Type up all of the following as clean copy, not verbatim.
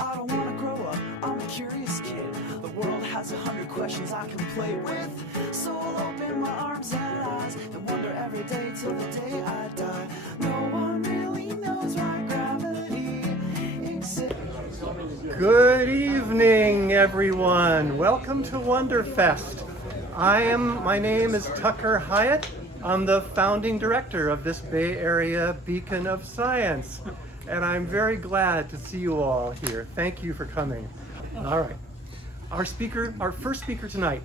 I don't wanna grow up, I'm a curious kid. The world has 100 questions I can play with. So I'll open my arms and eyes and wonder every day till the day I die. No one really knows why gravity exists. Good evening, everyone. Welcome to Wonderfest. My name is Tucker Hyatt. I'm the founding director of this Bay Area beacon of science. And I'm very glad to see you all here. Thank you for coming. All right. Our first speaker tonight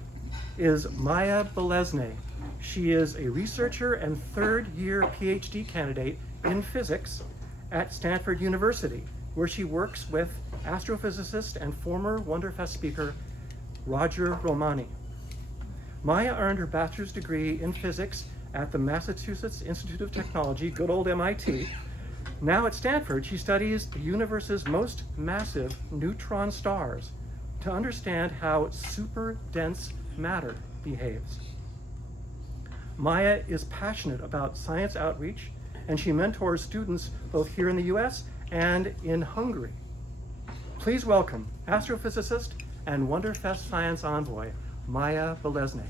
is Maya Beleznay. She is a researcher and third-year PhD candidate in physics at Stanford University, where she works with astrophysicist and former Wonderfest speaker Roger Romani. Maya earned her bachelor's degree in physics at the Massachusetts Institute of Technology, good old MIT. Now at Stanford, she studies the universe's most massive neutron stars to understand how super dense matter behaves. Maya is passionate about science outreach, and she mentors students both here in the US and in Hungary. Please welcome astrophysicist and Wonderfest Science Envoy, Maya Beleznay.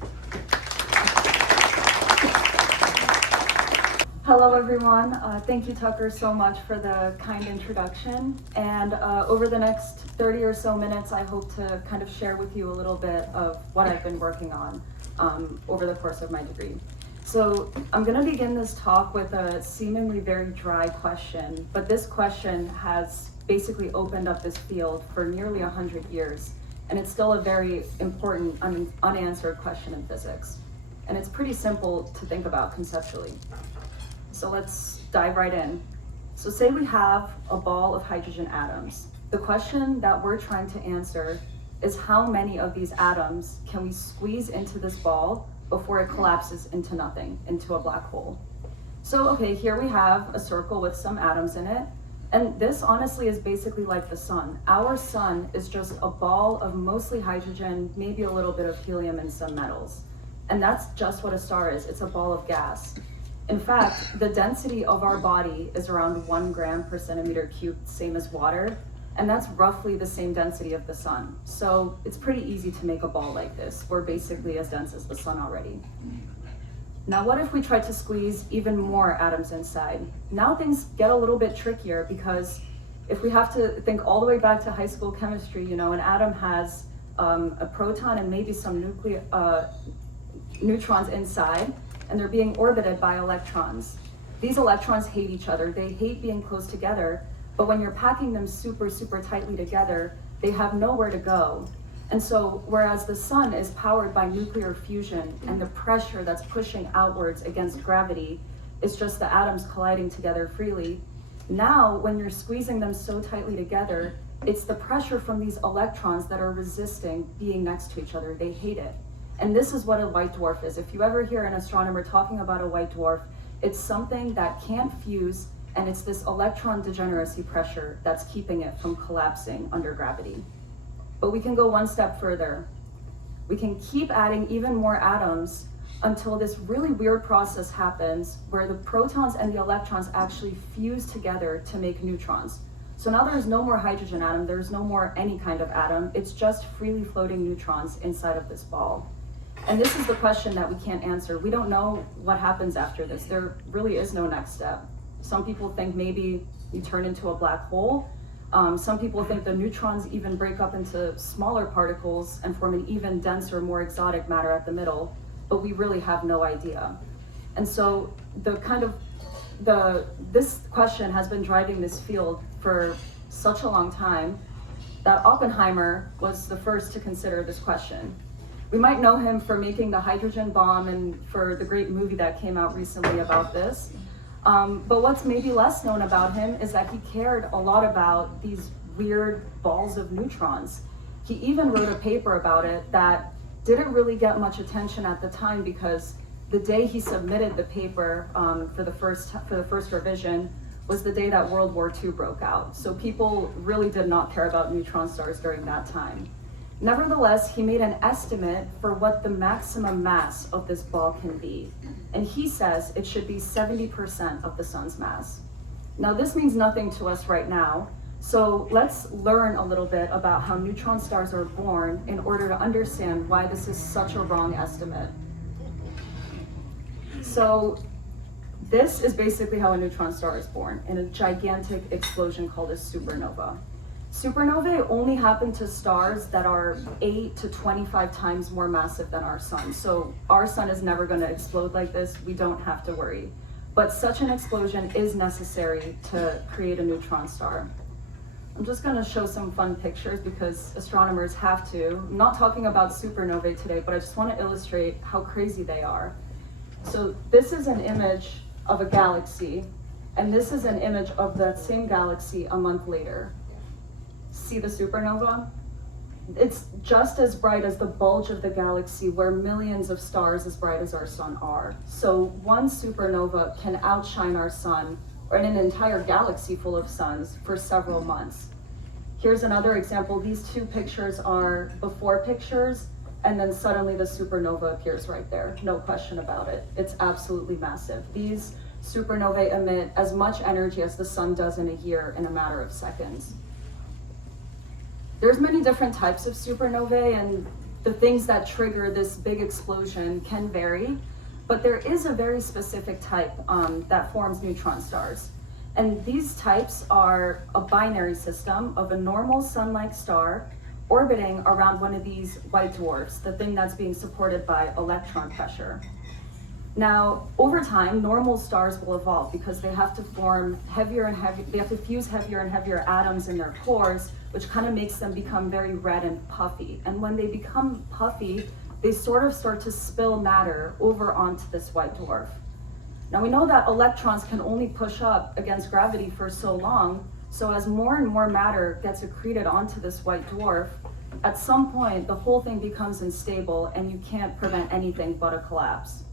Hello everyone, thank you Tucker so much for the kind introduction, and over the next 30 or so minutes I hope to kind of share with you a little bit of what I've been working on over the course of my degree. So I'm going to begin this talk with a seemingly very dry question, but this question has basically opened up this field for nearly 100 years, and it's still a very important unanswered question in physics. And it's pretty simple to think about conceptually. So let's dive right in. So say we have a ball of hydrogen atoms. The question that we're trying to answer is how many of these atoms can we squeeze into this ball before it collapses into nothing, into a black hole. So okay, here we have a circle with some atoms in it. And this honestly is basically like the sun. Our sun is just a ball of mostly hydrogen, maybe a little bit of helium and some metals. And that's just what a star is. It's a ball of gas. In fact, the density of our body is around 1 gram per centimeter cubed, same as water, and that's roughly the same density of the sun. So it's pretty easy to make a ball like this. We're basically as dense as the sun already. Now, what if we tried to squeeze even more atoms inside? Now things get a little bit trickier, because if we have to think all the way back to high school chemistry, you know, an atom has a proton and maybe some neutrons inside, and they're being orbited by electrons. These electrons hate each other. They hate being close together, but when you're packing them super, super tightly together, they have nowhere to go. And so, whereas the sun is powered by nuclear fusion and the pressure that's pushing outwards against gravity is just the atoms colliding together freely, now when you're squeezing them so tightly together, it's the pressure from these electrons that are resisting being next to each other. They hate it. And this is what a white dwarf is. If you ever hear an astronomer talking about a white dwarf, it's something that can't fuse, and it's this electron degeneracy pressure that's keeping it from collapsing under gravity. But we can go one step further. We can keep adding even more atoms until this really weird process happens where the protons and the electrons actually fuse together to make neutrons. So now there's no more hydrogen atom, there's no more any kind of atom, it's just freely floating neutrons inside of this ball. And this is the question that we can't answer. We don't know what happens after this. There really is no next step. Some people think maybe you turn into a black hole. Some people think the neutrons even break up into smaller particles and form an even denser, more exotic matter at the middle, but we really have no idea. And so this question has been driving this field for such a long time that Oppenheimer was the first to consider this question. We might know him for making the hydrogen bomb and for the great movie that came out recently about this. But what's maybe less known about him is that he cared a lot about these weird balls of neutrons. He even wrote a paper about it that didn't really get much attention at the time, because the day he submitted the paper for the first revision was the day that World War II broke out. So people really did not care about neutron stars during that time. Nevertheless, he made an estimate for what the maximum mass of this ball can be. And he says it should be 70% of the sun's mass. Now, this means nothing to us right now. So let's learn a little bit about how neutron stars are born in order to understand why this is such a wrong estimate. So this is basically how a neutron star is born, in a gigantic explosion called a supernova. Supernovae only happen to stars that are 8 to 25 times more massive than our sun. So our sun is never going to explode like this. We don't have to worry. But such an explosion is necessary to create a neutron star. I'm just going to show some fun pictures because astronomers have to. I'm not talking about supernovae today, but I just want to illustrate how crazy they are. So this is an image of a galaxy, and this is an image of that same galaxy a month later. See the supernova? It's just as bright as the bulge of the galaxy, where millions of stars as bright as our sun are. So one supernova can outshine our sun, or in an entire galaxy full of suns, for several months. Here's another example. These two pictures are before pictures, and then suddenly the supernova appears right there. No question about it. It's absolutely massive. These supernovae emit as much energy as the sun does in a year in a matter of seconds. There's many different types of supernovae, and the things that trigger this big explosion can vary, but there is a very specific type that forms neutron stars. And these types are a binary system of a normal sun-like star orbiting around one of these white dwarfs, the thing that's being supported by electron pressure. Now, over time, normal stars will evolve because they have to form heavier and heavier, they have to fuse heavier and heavier atoms in their cores, which kind of makes them become very red and puffy. And when they become puffy, they sort of start to spill matter over onto this white dwarf. Now we know that electrons can only push up against gravity for so long, so as more and more matter gets accreted onto this white dwarf, at some point the whole thing becomes unstable and you can't prevent anything but a collapse.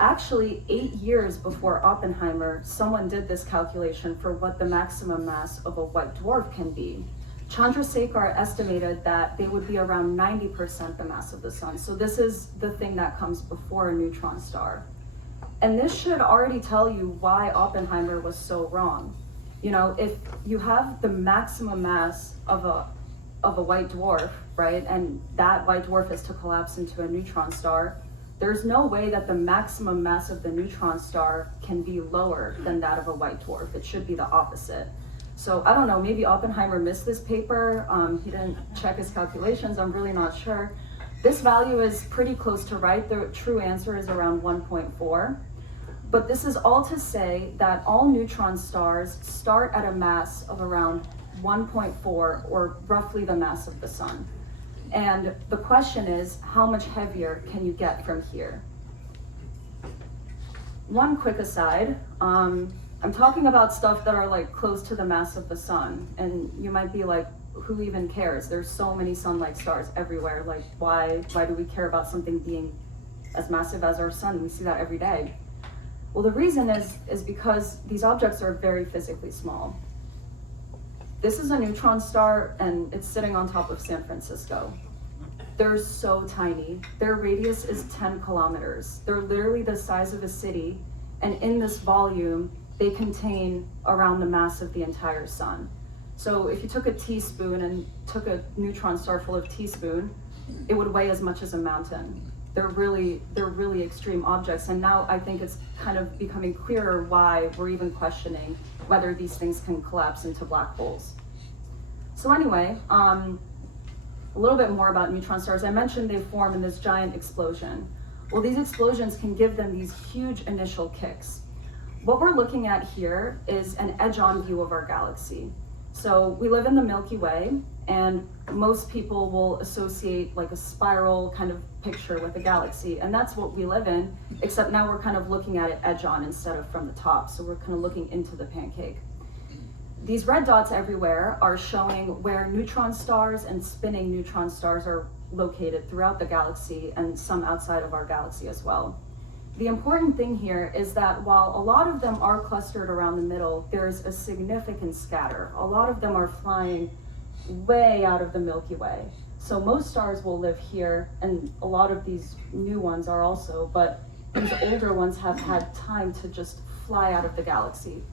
Actually, 8 years before Oppenheimer, someone did this calculation for what the maximum mass of a white dwarf can be. Chandrasekhar estimated that they would be around 90% the mass of the sun. So this is the thing that comes before a neutron star. And this should already tell you why Oppenheimer was so wrong. You know, if you have the maximum mass of a white dwarf, right, and that white dwarf is to collapse into a neutron star, there's no way that the maximum mass of the neutron star can be lower than that of a white dwarf. It should be the opposite. So I don't know, maybe Oppenheimer missed this paper. He didn't check his calculations, I'm really not sure. This value is pretty close to right. The true answer is around 1.4. But this is all to say that all neutron stars start at a mass of around 1.4, or roughly the mass of the sun. And the question is, how much heavier can you get from here? One quick aside, I'm talking about stuff that are like close to the mass of the sun, and you might be like, who even cares? There's so many sun-like stars everywhere. Like, why do we care about something being as massive as our sun? We see that every day. Well, the reason is because these objects are very physically small. This is a neutron star, and it's sitting on top of San Francisco. They're so tiny. Their radius is 10 kilometers. They're literally the size of a city, and in this volume, they contain around the mass of the entire sun. So if you took a teaspoon and took a neutron star full of teaspoon, it would weigh as much as a mountain. They're really extreme objects, and now I think it's kind of becoming clearer why we're even questioning whether these things can collapse into black holes. So anyway, a little bit more about neutron stars. I mentioned they form in this giant explosion. Well, these explosions can give them these huge initial kicks. What we're looking at here is an edge-on view of our galaxy. So we live in the Milky Way, and most people will associate like a spiral kind of picture with a galaxy, and that's what we live in, except now we're kind of looking at it edge-on instead of from the top, so we're kind of looking into the pancake. These red dots everywhere are showing where neutron stars and spinning neutron stars are located throughout the galaxy, and some outside of our galaxy as well. The important thing here is that while a lot of them are clustered around the middle, there's a significant scatter. A lot of them are flying way out of the Milky Way. So most stars will live here, and a lot of these new ones are also, but these older ones have had time to just fly out of the galaxy.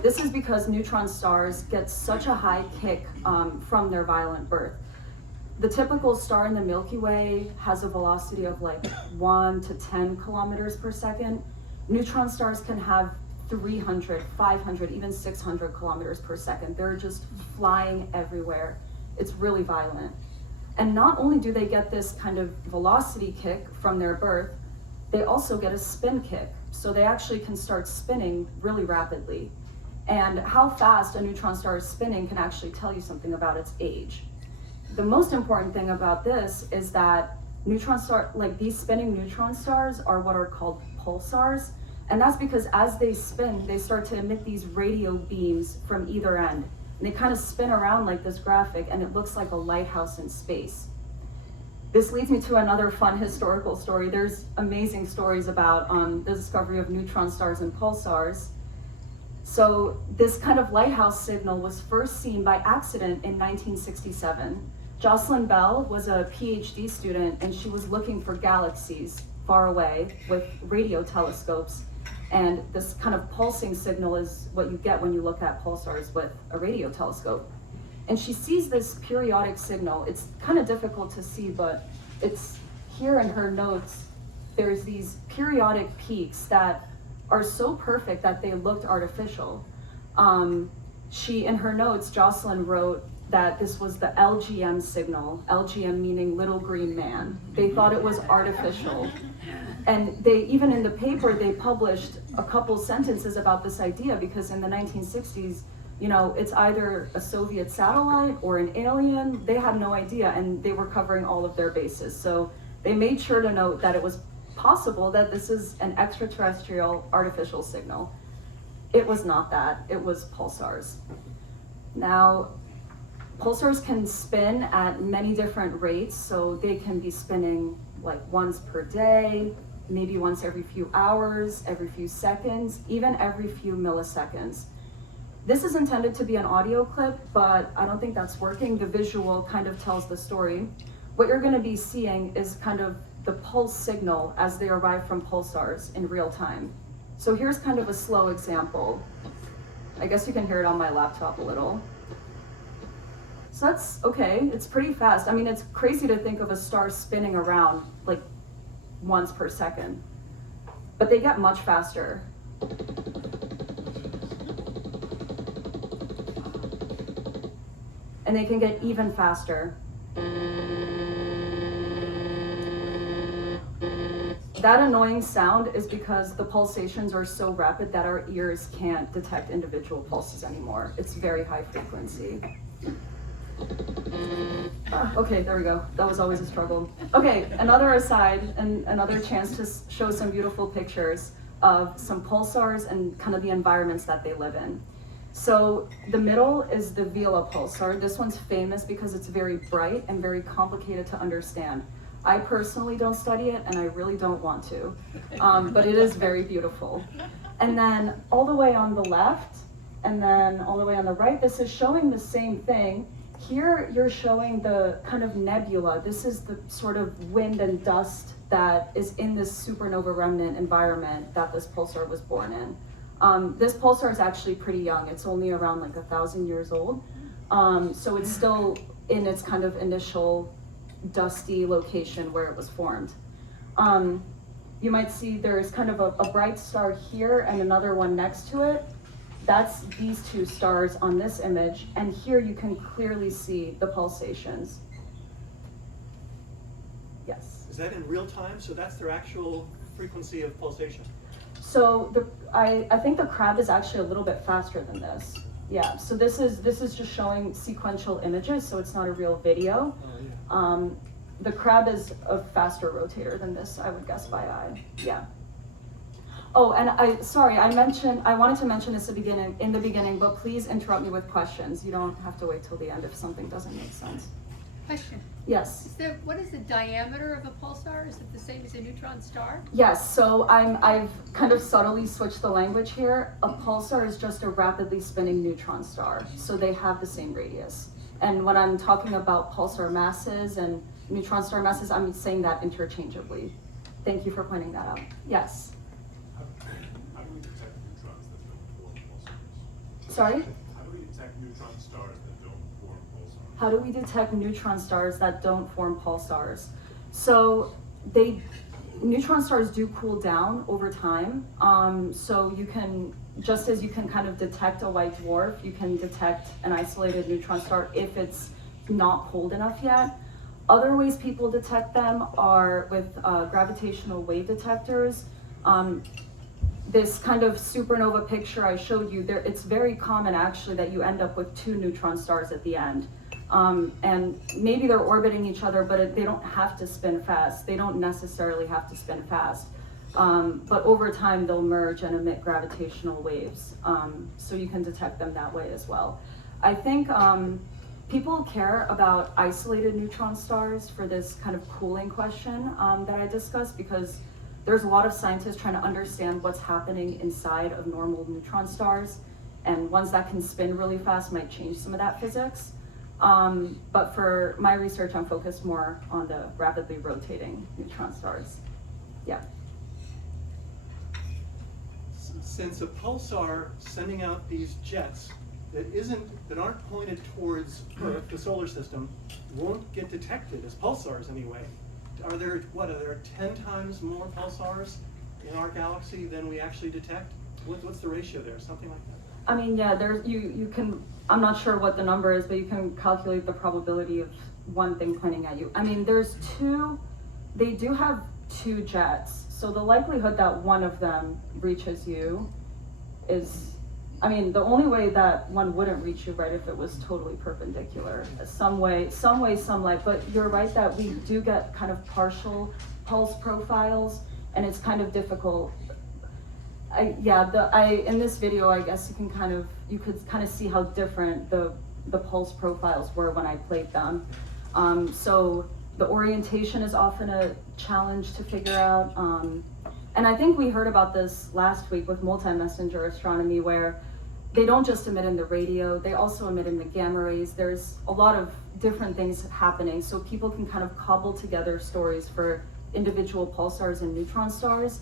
This is because neutron stars get such a high kick from their violent birth. The typical star in the Milky Way has a velocity of like 1 to 10 kilometers per second. Neutron stars can have 300, 500, even 600 kilometers per second. They're just flying everywhere. It's really violent. And not only do they get this kind of velocity kick from their birth, they also get a spin kick. So they actually can start spinning really rapidly. And how fast a neutron star is spinning can actually tell you something about its age. The most important thing about this is that these spinning neutron stars are what are called pulsars. And that's because as they spin, they start to emit these radio beams from either end. And they kind of spin around like this graphic, and it looks like a lighthouse in space. This leads me to another fun historical story. There's amazing stories about the discovery of neutron stars and pulsars. So this kind of lighthouse signal was first seen by accident in 1967. Jocelyn Bell was a PhD student, and she was looking for galaxies far away with radio telescopes. And this kind of pulsing signal is what you get when you look at pulsars with a radio telescope. And she sees this periodic signal. It's kind of difficult to see, but it's here in her notes. There's these periodic peaks that are so perfect that they looked artificial. In her notes, Jocelyn wrote that this was the LGM signal, LGM meaning little green man. They thought it was artificial. And they, even in the paper, they published a couple sentences about this idea, because in the 1960s, it's either a Soviet satellite or an alien. They had no idea, and they were covering all of their bases. So they made sure to note that it was possible that this is an extraterrestrial artificial signal. It was not that, it was pulsars. Now, pulsars can spin at many different rates, so they can be spinning like once per day, maybe once every few hours, every few seconds, even every few milliseconds. This is intended to be an audio clip, but I don't think that's working. The visual kind of tells the story. What you're going to be seeing is kind of the pulse signal as they arrive from pulsars in real time. So here's kind of a slow example. I guess you can hear it on my laptop a little. So that's okay, it's pretty fast. I mean, it's crazy to think of a star spinning around like once per second, but they get much faster. And they can get even faster. That annoying sound is because the pulsations are so rapid that our ears can't detect individual pulses anymore. It's very high frequency. Okay, there we go. That was always a struggle. Okay, another aside and another chance to show some beautiful pictures of some pulsars and kind of the environments that they live in. So the middle is the Vela pulsar. This one's famous because it's very bright and very complicated to understand. I personally don't study it, and I really don't want to, but it is very beautiful. And then all the way on the left, and then all the way on the right, this is showing the same thing. Here you're showing the kind of nebula. This is the sort of wind and dust that is in this supernova remnant environment that this pulsar was born in. This pulsar is actually pretty young. It's only around like 1,000 years old. So it's still in its kind of initial dusty location where it was formed. You might see there's kind of a bright star here and another one next to it. That's these two stars on this image, and here you can clearly see the pulsations. Yes? Is that in real time? So that's their actual frequency of pulsation? So I think the crab is actually a little bit faster than this. Yeah, so this is just showing sequential images, so it's not a real video. Oh, yeah. The crab is a faster rotator than this, I would guess by eye. Yeah. Oh, and I wanted to mention this in the beginning, but please interrupt me with questions. You don't have to wait till the end if something doesn't make sense. Question. Yes. What is the diameter of a pulsar? Is it the same as a neutron star? Yes, so I've kind of subtly switched the language here. A pulsar is just a rapidly spinning neutron star, so they have the same radius. And when I'm talking about pulsar masses and neutron star masses, I'm saying that interchangeably. Thank you for pointing that out. Yes? How do we detect neutrons that don't form pulsars? Sorry? How do we detect neutron stars that don't form pulsars? How do we detect neutron stars that don't form pulsars? So neutron stars do cool down over time. So you can, just as you can kind of detect a white dwarf, you can detect an isolated neutron star if it's not cold enough yet. Other ways people detect them are with gravitational wave detectors. This kind of supernova picture I showed you, it's very common actually that you end up with two neutron stars at the end. And maybe they're orbiting each other, but they don't have to spin fast. They don't necessarily have to spin fast. But over time, they'll merge and emit gravitational waves. So you can detect them that way as well. I think people care about isolated neutron stars for this kind of cooling question that I discussed, because there's a lot of scientists trying to understand what's happening inside of normal neutron stars, and ones that can spin really fast might change some of that physics. But for my research, I'm focused more on the rapidly rotating neutron stars. Yeah. Since a pulsar sending out these jets that aren't pointed towards the solar system won't get detected as pulsars anyway. Are there 10 times more pulsars in our galaxy than we actually detect? What's the ratio there? Something like that? I mean, yeah, you can, I'm not sure what the number is, but you can calculate the probability of one thing pointing at you. I mean, they do have two jets, so the likelihood that one of them reaches you is, I mean, the only way that one wouldn't reach you, right, if it was totally perpendicular, some light, but you're right that we do get kind of partial pulse profiles, and it's kind of difficult. In this video, I guess you could kind of see how different the pulse profiles were when I played them. So the orientation is often a challenge to figure out. And I think we heard about this last week with multi-messenger astronomy, where they don't just emit in the radio, they also emit in the gamma rays. There's a lot of different things happening, so people can kind of cobble together stories for individual pulsars and neutron stars.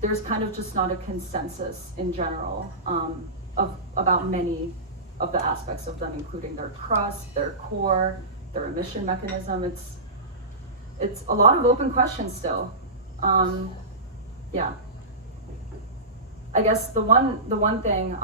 There's kind of just not a consensus in general about many of the aspects of them, including their crust, their core, their emission mechanism. It's a lot of open questions still. Yeah. I guess the one thing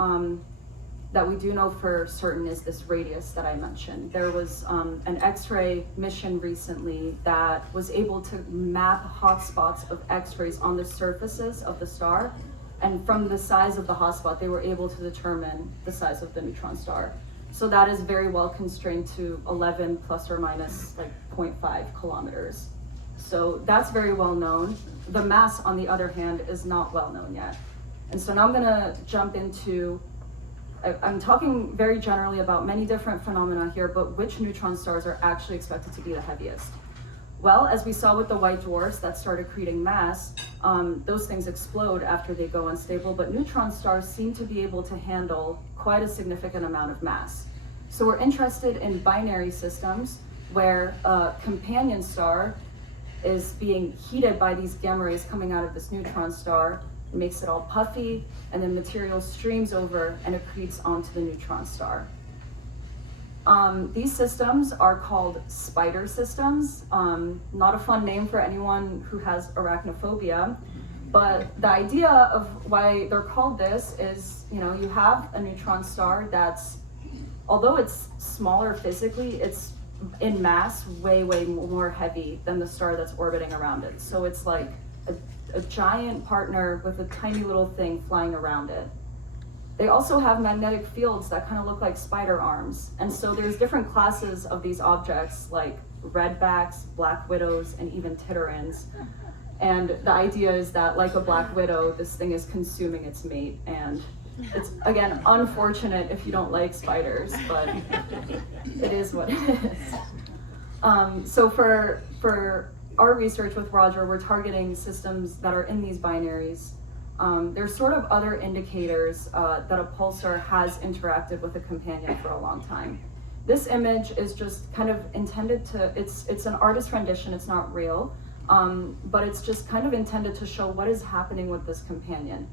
that we do know for certain is this radius that I mentioned. There was an X-ray mission recently that was able to map hotspots of X-rays on the surfaces of the star, and from the size of the hotspot, they were able to determine the size of the neutron star. So that is very well constrained to 11 plus or minus like 0.5 kilometers. So that's very well known. The mass, on the other hand, is not well known yet. And so now I'm gonna jump into, I'm talking very generally about many different phenomena here, but which neutron stars are actually expected to be the heaviest? Well, as we saw with the white dwarfs that started creating mass, those things explode after they go unstable, but neutron stars seem to be able to handle quite a significant amount of mass. So we're interested in binary systems where a companion star is being heated by these gamma rays coming out of this neutron star. It makes it all puffy, and then material streams over and accretes onto the neutron star. These systems are called spider systems. Not a fun name for anyone who has arachnophobia, but the idea of why they're called this is, you have a neutron star that's, although it's smaller physically, it's in mass way more heavy than the star that's orbiting around it. So it's like a giant partner with a tiny little thing flying around it. They also have magnetic fields that kind of look like spider arms. And so there's different classes of these objects like redbacks, black widows, and even titterans. And the idea is that, like a black widow, this thing is consuming its mate. And it's, again, unfortunate if you don't like spiders, but it is what it is. So for our research with Roger, we're targeting systems that are in these binaries. There's sort of other indicators that a pulsar has interacted with a companion for a long time. This image is just kind of intended to, it's an artist rendition, it's not real, but it's just kind of intended to show what is happening with this companion.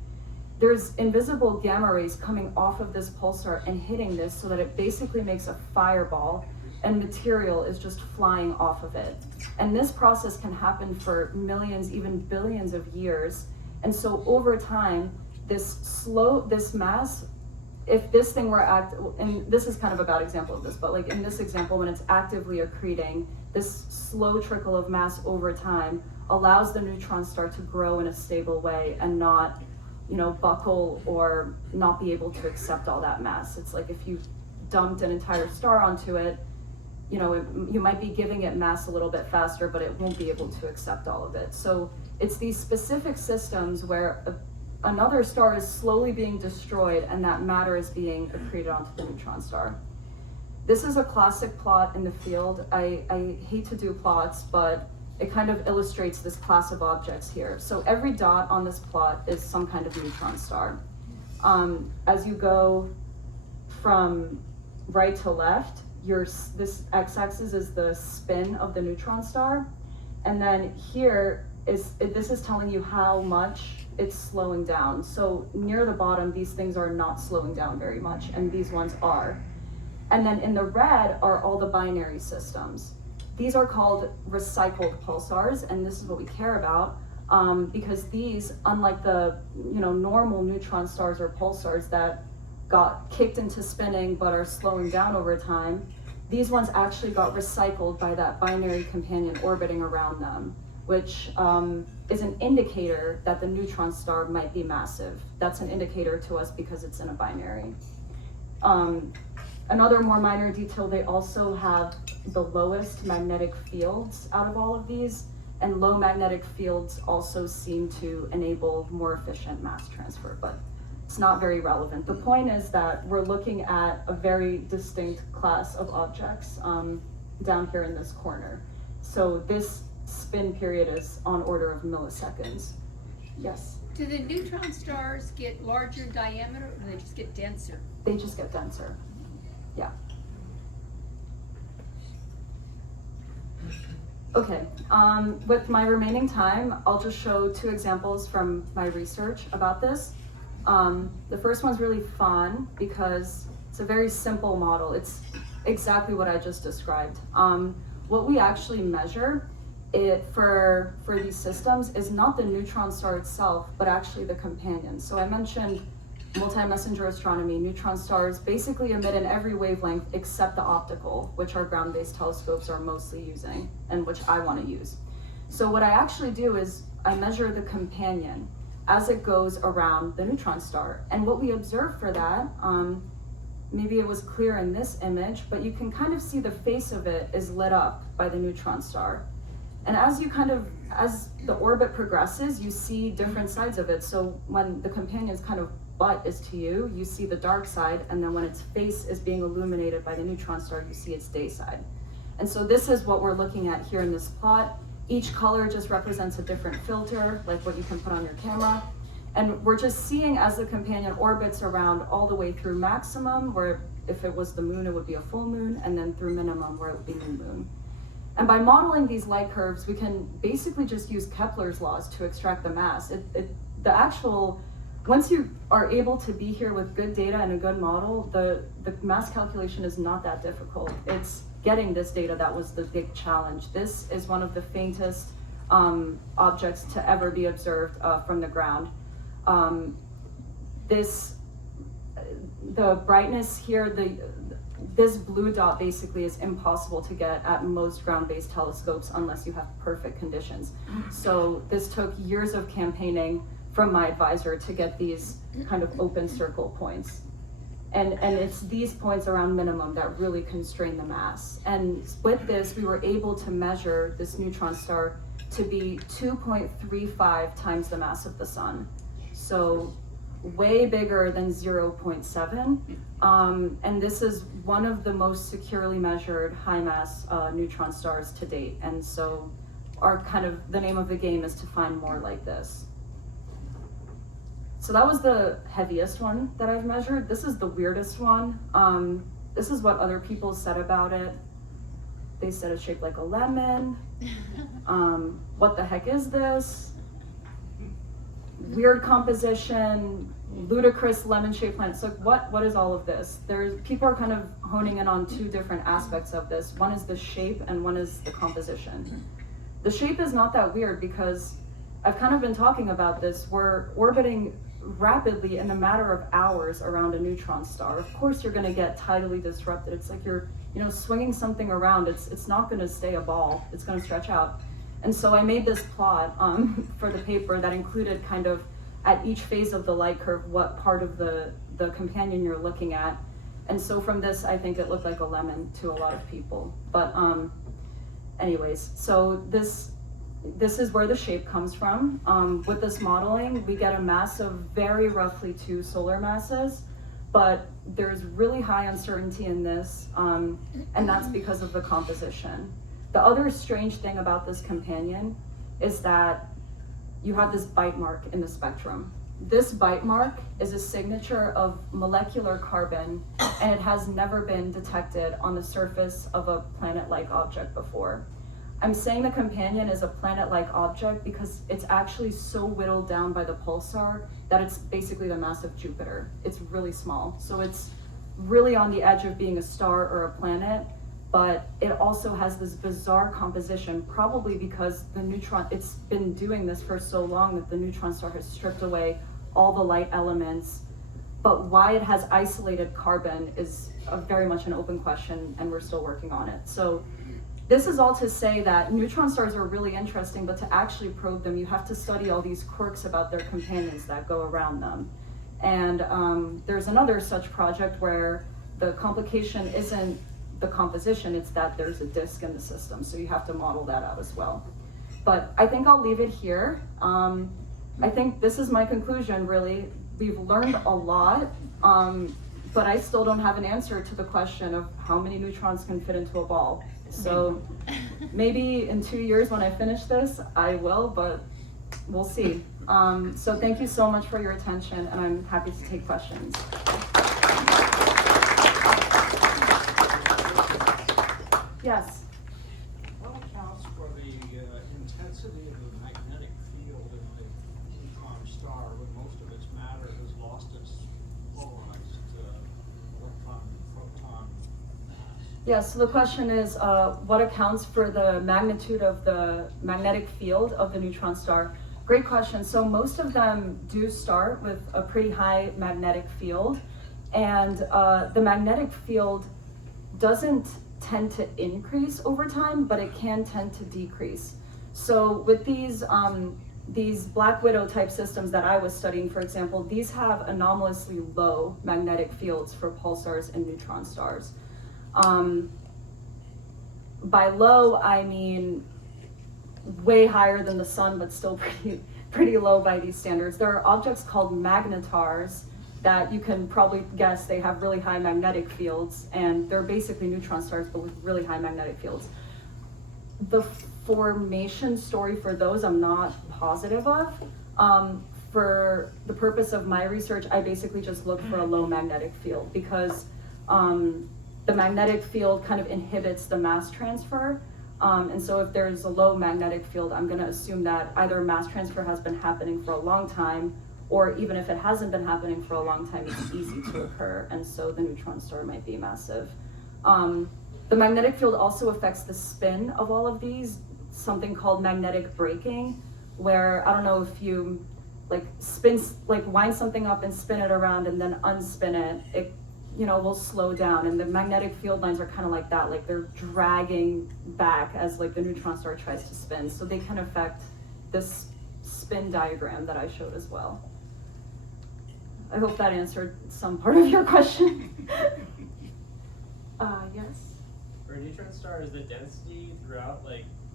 there's invisible gamma rays coming off of this pulsar and hitting this so that it basically makes a fireball and material is just flying off of it. And this process can happen for millions, even billions of years. And so over time, this mass, if this thing were and this is kind of a bad example of this, but like in this example, when it's actively accreting, this slow trickle of mass over time allows the neutron star to grow in a stable way and not, buckle or not be able to accept all that mass. It's like if you dumped an entire star onto it, you might be giving it mass a little bit faster, but it won't be able to accept all of it. So it's these specific systems where another star is slowly being destroyed and that matter is being accreted onto the neutron star. This is a classic plot in the field. I hate to do plots, but it kind of illustrates this class of objects here. So every dot on this plot is some kind of neutron star. As you go from right to left, this x-axis is the spin of the neutron star. And then here this is telling you how much it's slowing down. So near the bottom, these things are not slowing down very much, and these ones are. And then in the red are all the binary systems. These are called recycled pulsars, and this is what we care about, because these, unlike the normal neutron stars or pulsars that got kicked into spinning but are slowing down over time, these ones actually got recycled by that binary companion orbiting around them, which is an indicator that the neutron star might be massive. That's an indicator to us because it's in a binary. Another more minor detail, they also have the lowest magnetic fields out of all of these, and low magnetic fields also seem to enable more efficient mass transfer, but it's not very relevant. The point is that we're looking at a very distinct class of objects down here in this corner. So this spin period is on order of milliseconds. Yes? Do the neutron stars get larger diameter, or do they just get denser? They just get denser. Yeah. Okay, with my remaining time, I'll just show two examples from my research about this. The first one's really fun because it's a very simple model. It's exactly what I just described. What we actually measure for these systems is not the neutron star itself, but actually the companion. So I mentioned multi-messenger astronomy. Neutron stars basically emit in every wavelength except the optical, which our ground-based telescopes are mostly using, and which I want to use. So what I actually do is I measure the companion as it goes around the neutron star. And what we observe for that, maybe it was clear in this image, but you can kind of see the face of it is lit up by the neutron star. And as the orbit progresses, you see different sides of it. So when the companion's kind of butt is to you, you see the dark side, and then when its face is being illuminated by the neutron star, you see its day side. And so this is what we're looking at here in this plot. Each color just represents a different filter, like what you can put on your camera. And we're just seeing as the companion orbits around all the way through maximum, where if it was the moon, it would be a full moon, and then through minimum, where it would be new moon. And by modeling these light curves, we can basically just use Kepler's laws to extract the mass. Once you are able to be here with good data and a good model, the mass calculation is not that difficult. It's getting this data that was the big challenge. This is one of the faintest objects to ever be observed from the ground. The brightness here, this blue dot basically is impossible to get at most ground-based telescopes unless you have perfect conditions. So this took years of campaigning from my advisor to get these kind of open circle points. And it's these points around minimum that really constrain the mass. And with this, we were able to measure this neutron star to be 2.35 times the mass of the sun. So way bigger than 0.7. And this is one of the most securely measured high mass neutron stars to date. And so the name of the game is to find more like this. So that was the heaviest one that I've measured. This is the weirdest one. This is what other people said about it. They said it's shaped like a lemon. What the heck is this? Weird composition. ludicrous lemon-shaped planets. Like, what is all of this? People are kind of honing in on two different aspects of this. One is the shape and one is the composition. The shape is not that weird because I've kind of been talking about this. We're orbiting rapidly in a matter of hours around a neutron star. Of course you're going to get tidally disrupted. It's like you're, swinging something around. It's not going to stay a ball. It's going to stretch out. And so I made this plot for the paper that included kind of at each phase of the light curve what part of the companion you're looking at. And so from this, I think it looked like a lemon to a lot of people. But anyways, so this is where the shape comes from. With this modeling, we get a mass of very roughly 2 solar masses, but there's really high uncertainty in this, and that's because of the composition. The other strange thing about this companion is that you have this bite mark in the spectrum. This bite mark is a signature of molecular carbon, and it has never been detected on the surface of a planet-like object before. I'm saying the companion is a planet-like object because it's actually so whittled down by the pulsar that it's basically the mass of Jupiter. It's really small. So it's really on the edge of being a star or a planet, but it also has this bizarre composition, probably because the neutron, it's been doing this for so long that the neutron star has stripped away all the light elements. But why it has isolated carbon is very much an open question, and we're still working on it. So this is all to say that neutron stars are really interesting, but to actually probe them, you have to study all these quirks about their companions that go around them. And there's another such project where the complication isn't the composition, it's that there's a disk in the system, so you have to model that out as well. But I think I'll leave it here. I think this is my conclusion, really. We've learned a lot, but I still don't have an answer to the question of how many neutrons can fit into a ball. So maybe in 2 years when I finish this, I will, but we'll see. So thank you so much for your attention, and I'm happy to take questions. Yes? What accounts for the intensity of the magnetic field in the neutron star when most of its matter has lost its polarized electron and proton mass? Yeah, so the question is, what accounts for the magnitude of the magnetic field of the neutron star? Great question. So most of them do start with a pretty high magnetic field, and the magnetic field doesn't tend to increase over time, but it can tend to decrease. So with these Black Widow type systems that I was studying, for example, these have anomalously low magnetic fields for pulsars and neutron stars. By low, I mean way higher than the sun, but still pretty low by these standards. There are objects called magnetars that you can probably guess they have really high magnetic fields, and they're basically neutron stars, but with really high magnetic fields. The formation story for those I'm not positive of. For the purpose of my research, I basically just look for a low magnetic field because the magnetic field kind of inhibits the mass transfer. And so if there's a low magnetic field, I'm going to assume that either mass transfer has been happening for a long time, or even if it hasn't been happening for a long time, it's easy to occur, and so the neutron star might be massive. The magnetic field also affects the spin of all of these, something called magnetic braking, where, I don't know if you wind something up and spin it around and then unspin it, will slow down, and the magnetic field lines are kind of like that, like they're dragging back as like the neutron star tries to spin, so they can affect this spin diagram that I showed as well. I hope that answered some part of your question. Yes? For a neutron star, is the density throughout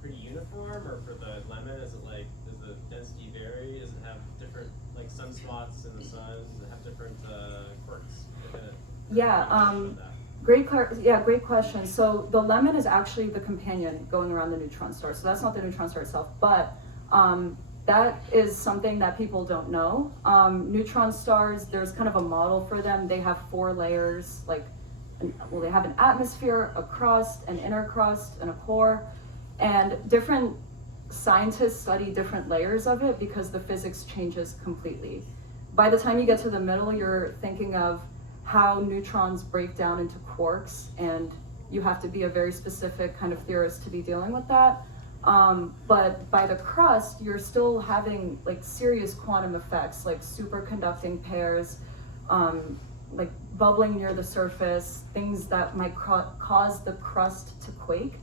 pretty uniform, or for the lemon, does the density vary? Does it have different sunspots in the sun? Does it have different quirks within it? Yeah, great question. So the lemon is actually the companion going around the neutron star. So that's not the neutron star itself, but that is something that people don't know. Neutron stars, there's kind of a model for them. They have 4 layers, they have an atmosphere, a crust, an inner crust, and a core. And different scientists study different layers of it because the physics changes completely. by the time you get to the middle, you're thinking of how neutrons break down into quarks, and you have to be a very specific kind of theorist to be dealing with that. But by the crust, you're still having like serious quantum effects, like superconducting pairs, like bubbling near the surface, things that might cause the crust to quake,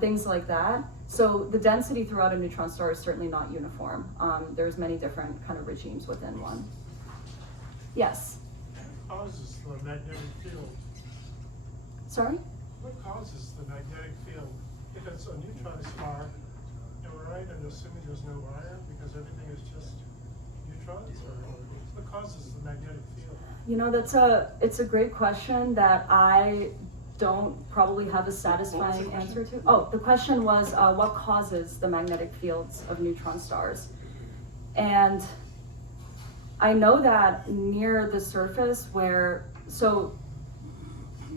things like that. So the density throughout a neutron star is certainly not uniform. There's many different kind of regimes within one. Yes? What causes the magnetic field? Sorry? What causes the magnetic field? If it's a neutron star, am I right in assuming there's no iron because everything is just neutrons? Or what causes the magnetic field? You know, it's a great question that I don't probably have a satisfying answer to. Oh, the question was what causes the magnetic fields of neutron stars? And I know that near the surface so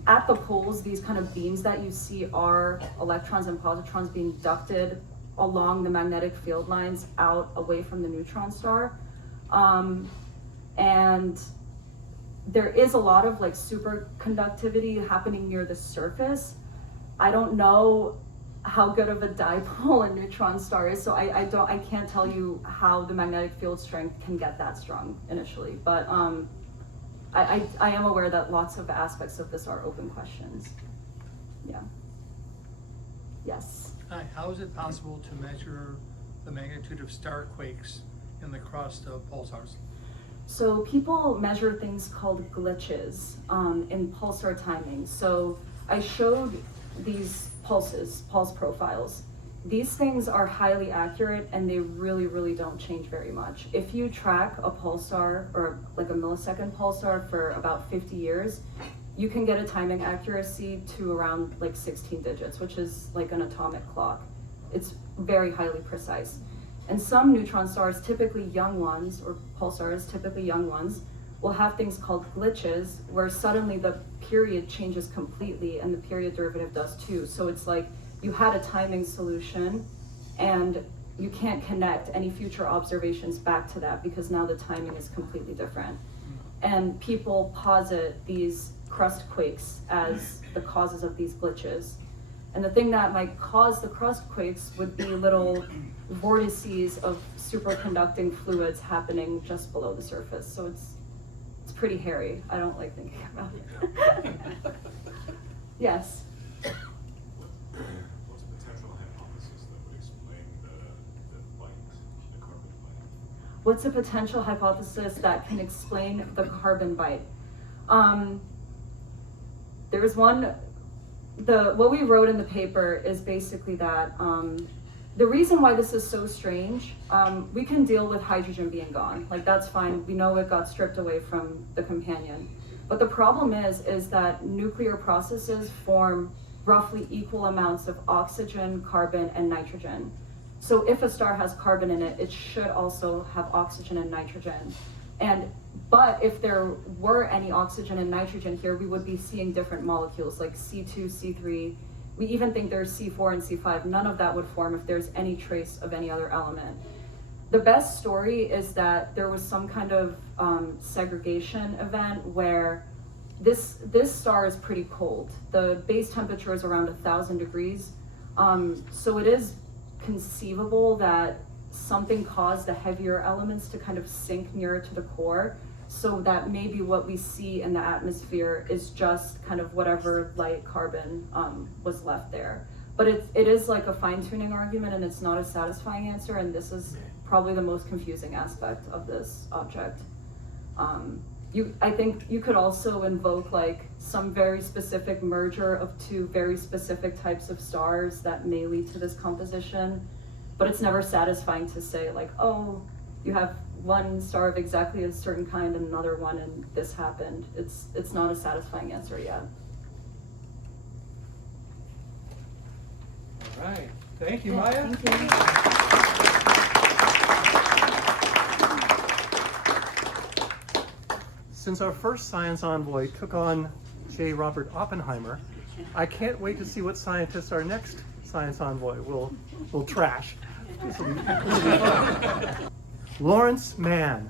at the poles, these kind of beams that you see are electrons and positrons being ducted along the magnetic field lines out away from the neutron star. And there is a lot of like superconductivity happening near the surface. I don't know how good of a dipole a neutron star is, so I can't tell you how the magnetic field strength can get that strong initially, but I am aware that lots of aspects of this are open questions. Yeah. Yes. Hi, how is it possible to measure the magnitude of star quakes in the crust of pulsars? So people measure things called glitches in pulsar timing. So I showed these pulse profiles. These things are highly accurate and they really, really don't change very much. If you track a pulsar or like a millisecond pulsar for about 50 years, you can get a timing accuracy to around like 16 digits, which is like an atomic clock. It's very highly precise. And some neutron stars, typically young ones, or pulsars, typically young ones, will have things called glitches where suddenly the period changes completely and the period derivative does too. So it's like you had a timing solution and you can't connect any future observations back to that because now the timing is completely different. And people posit these crust quakes as the causes of these glitches. And the thing that might cause the crust quakes would be little vortices of superconducting fluids happening just below the surface. So it's pretty hairy. I don't like thinking about it. Yes? What's a potential hypothesis that would explain the light, the carbon light? What's a potential hypothesis that can explain the carbon bite? There's one, what we wrote in the paper is basically that the reason why this is so strange, we can deal with hydrogen being gone. Like that's fine, we know it got stripped away from the companion. But the problem is that nuclear processes form roughly equal amounts of oxygen, carbon, and nitrogen. So if a star has carbon in it, it should also have oxygen and nitrogen. But if there were any oxygen and nitrogen here, we would be seeing different molecules like C2, C3. We even think there's C4 and C5. None of that would form if there's any trace of any other element. The best story is that there was some kind of segregation event where this star is pretty cold. The base temperature is around 1,000 degrees. So it is conceivable that something caused the heavier elements to kind of sink nearer to the core, so that maybe what we see in the atmosphere is just kind of whatever light carbon was left there. But it is like a fine-tuning argument and it's not a satisfying answer, and this is probably the most confusing aspect of this object. I think you could also invoke like some very specific merger of two very specific types of stars that may lead to this composition, but it's never satisfying to say like, oh, you have one star of exactly a certain kind and another one and this happened. It's not a satisfying answer yet. All right. Thank you, Yeah, Maya. thank you. Since our first Science Envoy took on J. Robert Oppenheimer, I can't wait to see what scientists our next Science Envoy will trash. This will be fun. Lawrence Mann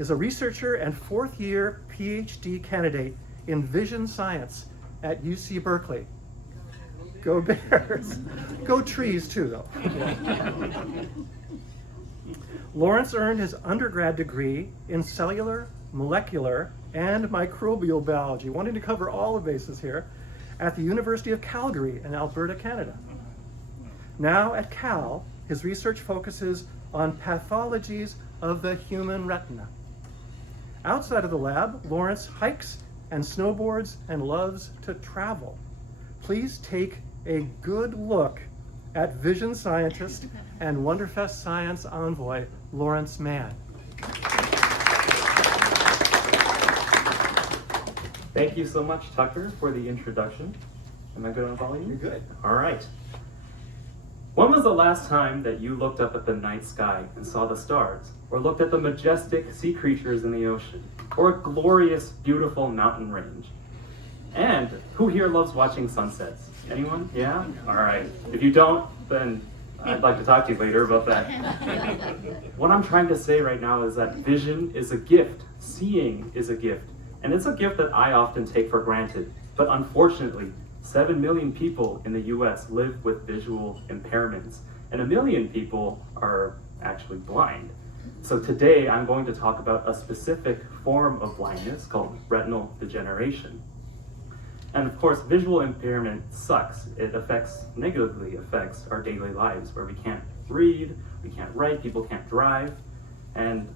is a researcher and fourth-year PhD candidate in vision science at UC Berkeley. Go Bears. Go trees too, though. Lawrence earned his undergrad degree in cellular, molecular, and microbial biology, wanting to cover all the bases here, at the University of Calgary in Alberta, Canada. Now at Cal, his research focuses on pathologies of the human retina. Outside of the lab, Lawrence hikes and snowboards and loves to travel. Please take a good look at vision scientist and Wonderfest Science Envoy, Lawrence Mann. Thank you so much, Tucker, for the introduction. Am I good on volume? You're good. All right. When was the last time that you looked up at the night sky and saw the stars, or looked at the majestic sea creatures in the ocean, or a glorious, beautiful mountain range? And who here loves watching sunsets? Anyone? Yeah? All right. If you don't, then I'd like to talk to you later about that. What I'm trying to say right now is that vision is a gift. Seeing is a gift. And it's a gift that I often take for granted. But unfortunately, 7 million people in the US live with visual impairments, and 1 million people are actually blind. So today I'm going to talk about a specific form of blindness called retinal degeneration. And of course, visual impairment sucks. It negatively affects our daily lives, where we can't read, we can't write, people can't drive. And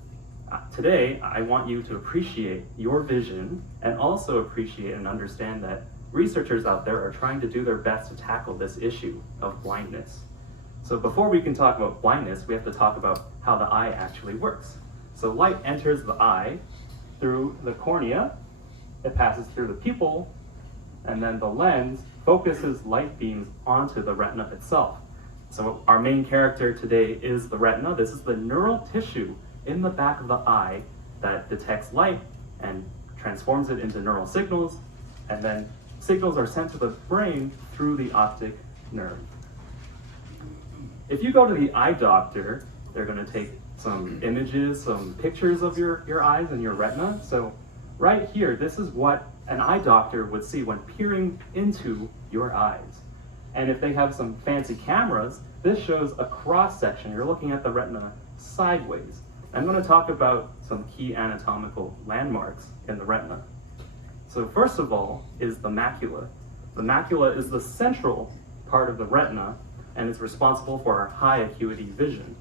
today, I want you to appreciate your vision and also appreciate and understand that researchers out there are trying to do their best to tackle this issue of blindness. So before we can talk about blindness, we have to talk about how the eye actually works. So light enters the eye through the cornea, it passes through the pupil, and then the lens focuses light beams onto the retina itself. So our main character today is the retina. This is the neural tissue in the back of the eye that detects light and transforms it into neural signals, and then signals are sent to the brain through the optic nerve. If you go to the eye doctor, they're going to take some images, some pictures of your eyes and your retina. So right here, this is what an eye doctor would see when peering into your eyes. And if they have some fancy cameras, this shows a cross section. You're looking at the retina sideways. I'm going to talk about some key anatomical landmarks in the retina. So first of all is the macula. The macula is the central part of the retina, and it's responsible for our high acuity vision.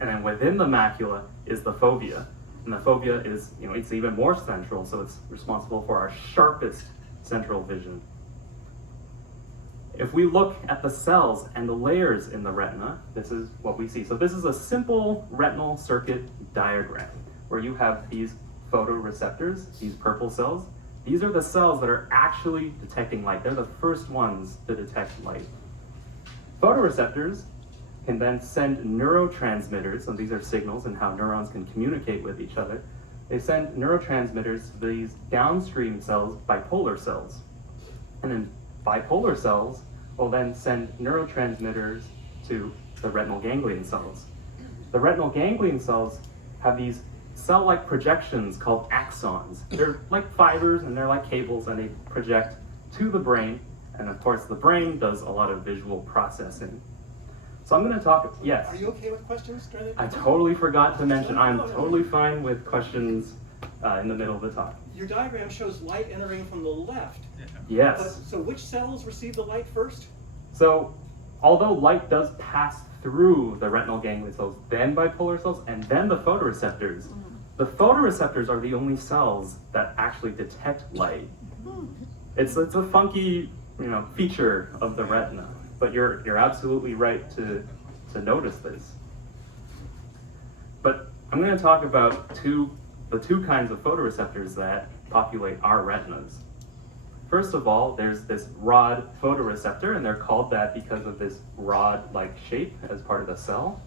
And then within the macula is the fovea. And the fovea is, it's even more central, so it's responsible for our sharpest central vision. If we look at the cells and the layers in the retina, this is what we see. So this is a simple retinal circuit diagram where you have these photoreceptors, these purple cells. These are the cells that are actually detecting light. They're the first ones to detect light. Photoreceptors can then send neurotransmitters, and these are signals and how neurons can communicate with each other. They send neurotransmitters to these downstream cells, bipolar cells. And then bipolar cells will then send neurotransmitters to the retinal ganglion cells. The retinal ganglion cells have these cell-like projections called axons. They're like fibers and they're like cables, and they project to the brain. And of course, the brain does a lot of visual processing. So I'm going to talk, yes. Are you okay with questions? I totally forgot to mention, I'm totally fine with questions in the middle of the talk. Your diagram shows light entering from the left. Yes. So which cells receive the light first? So although light does pass through the retinal ganglion cells, then bipolar cells, and then the photoreceptors, the photoreceptors are the only cells that actually detect light. It's a funky, feature of the retina. But you're absolutely right to notice this. But I'm going to talk about the two kinds of photoreceptors that populate our retinas. First of all, there's this rod photoreceptor, and they're called that because of this rod-like shape as part of the cell.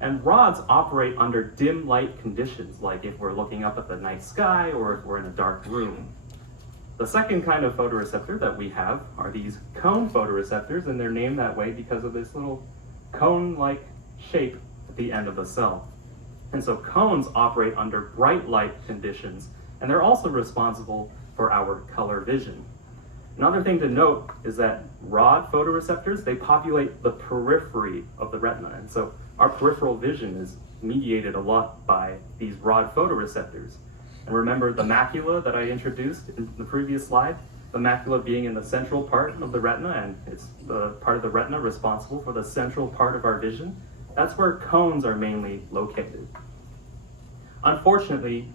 And rods operate under dim light conditions, like if we're looking up at the night sky or if we're in a dark room. The second kind of photoreceptor that we have are these cone photoreceptors, and they're named that way because of this little cone-like shape at the end of the cell. And so cones operate under bright light conditions, and they're also responsible for our color vision. Another thing to note is that rod photoreceptors, they populate the periphery of the retina. And so our peripheral vision is mediated a lot by these rod photoreceptors. And remember the macula that I introduced in the previous slide? The macula being in the central part of the retina, and it's the part of the retina responsible for the central part of our vision. That's where cones are mainly located. Unfortunately,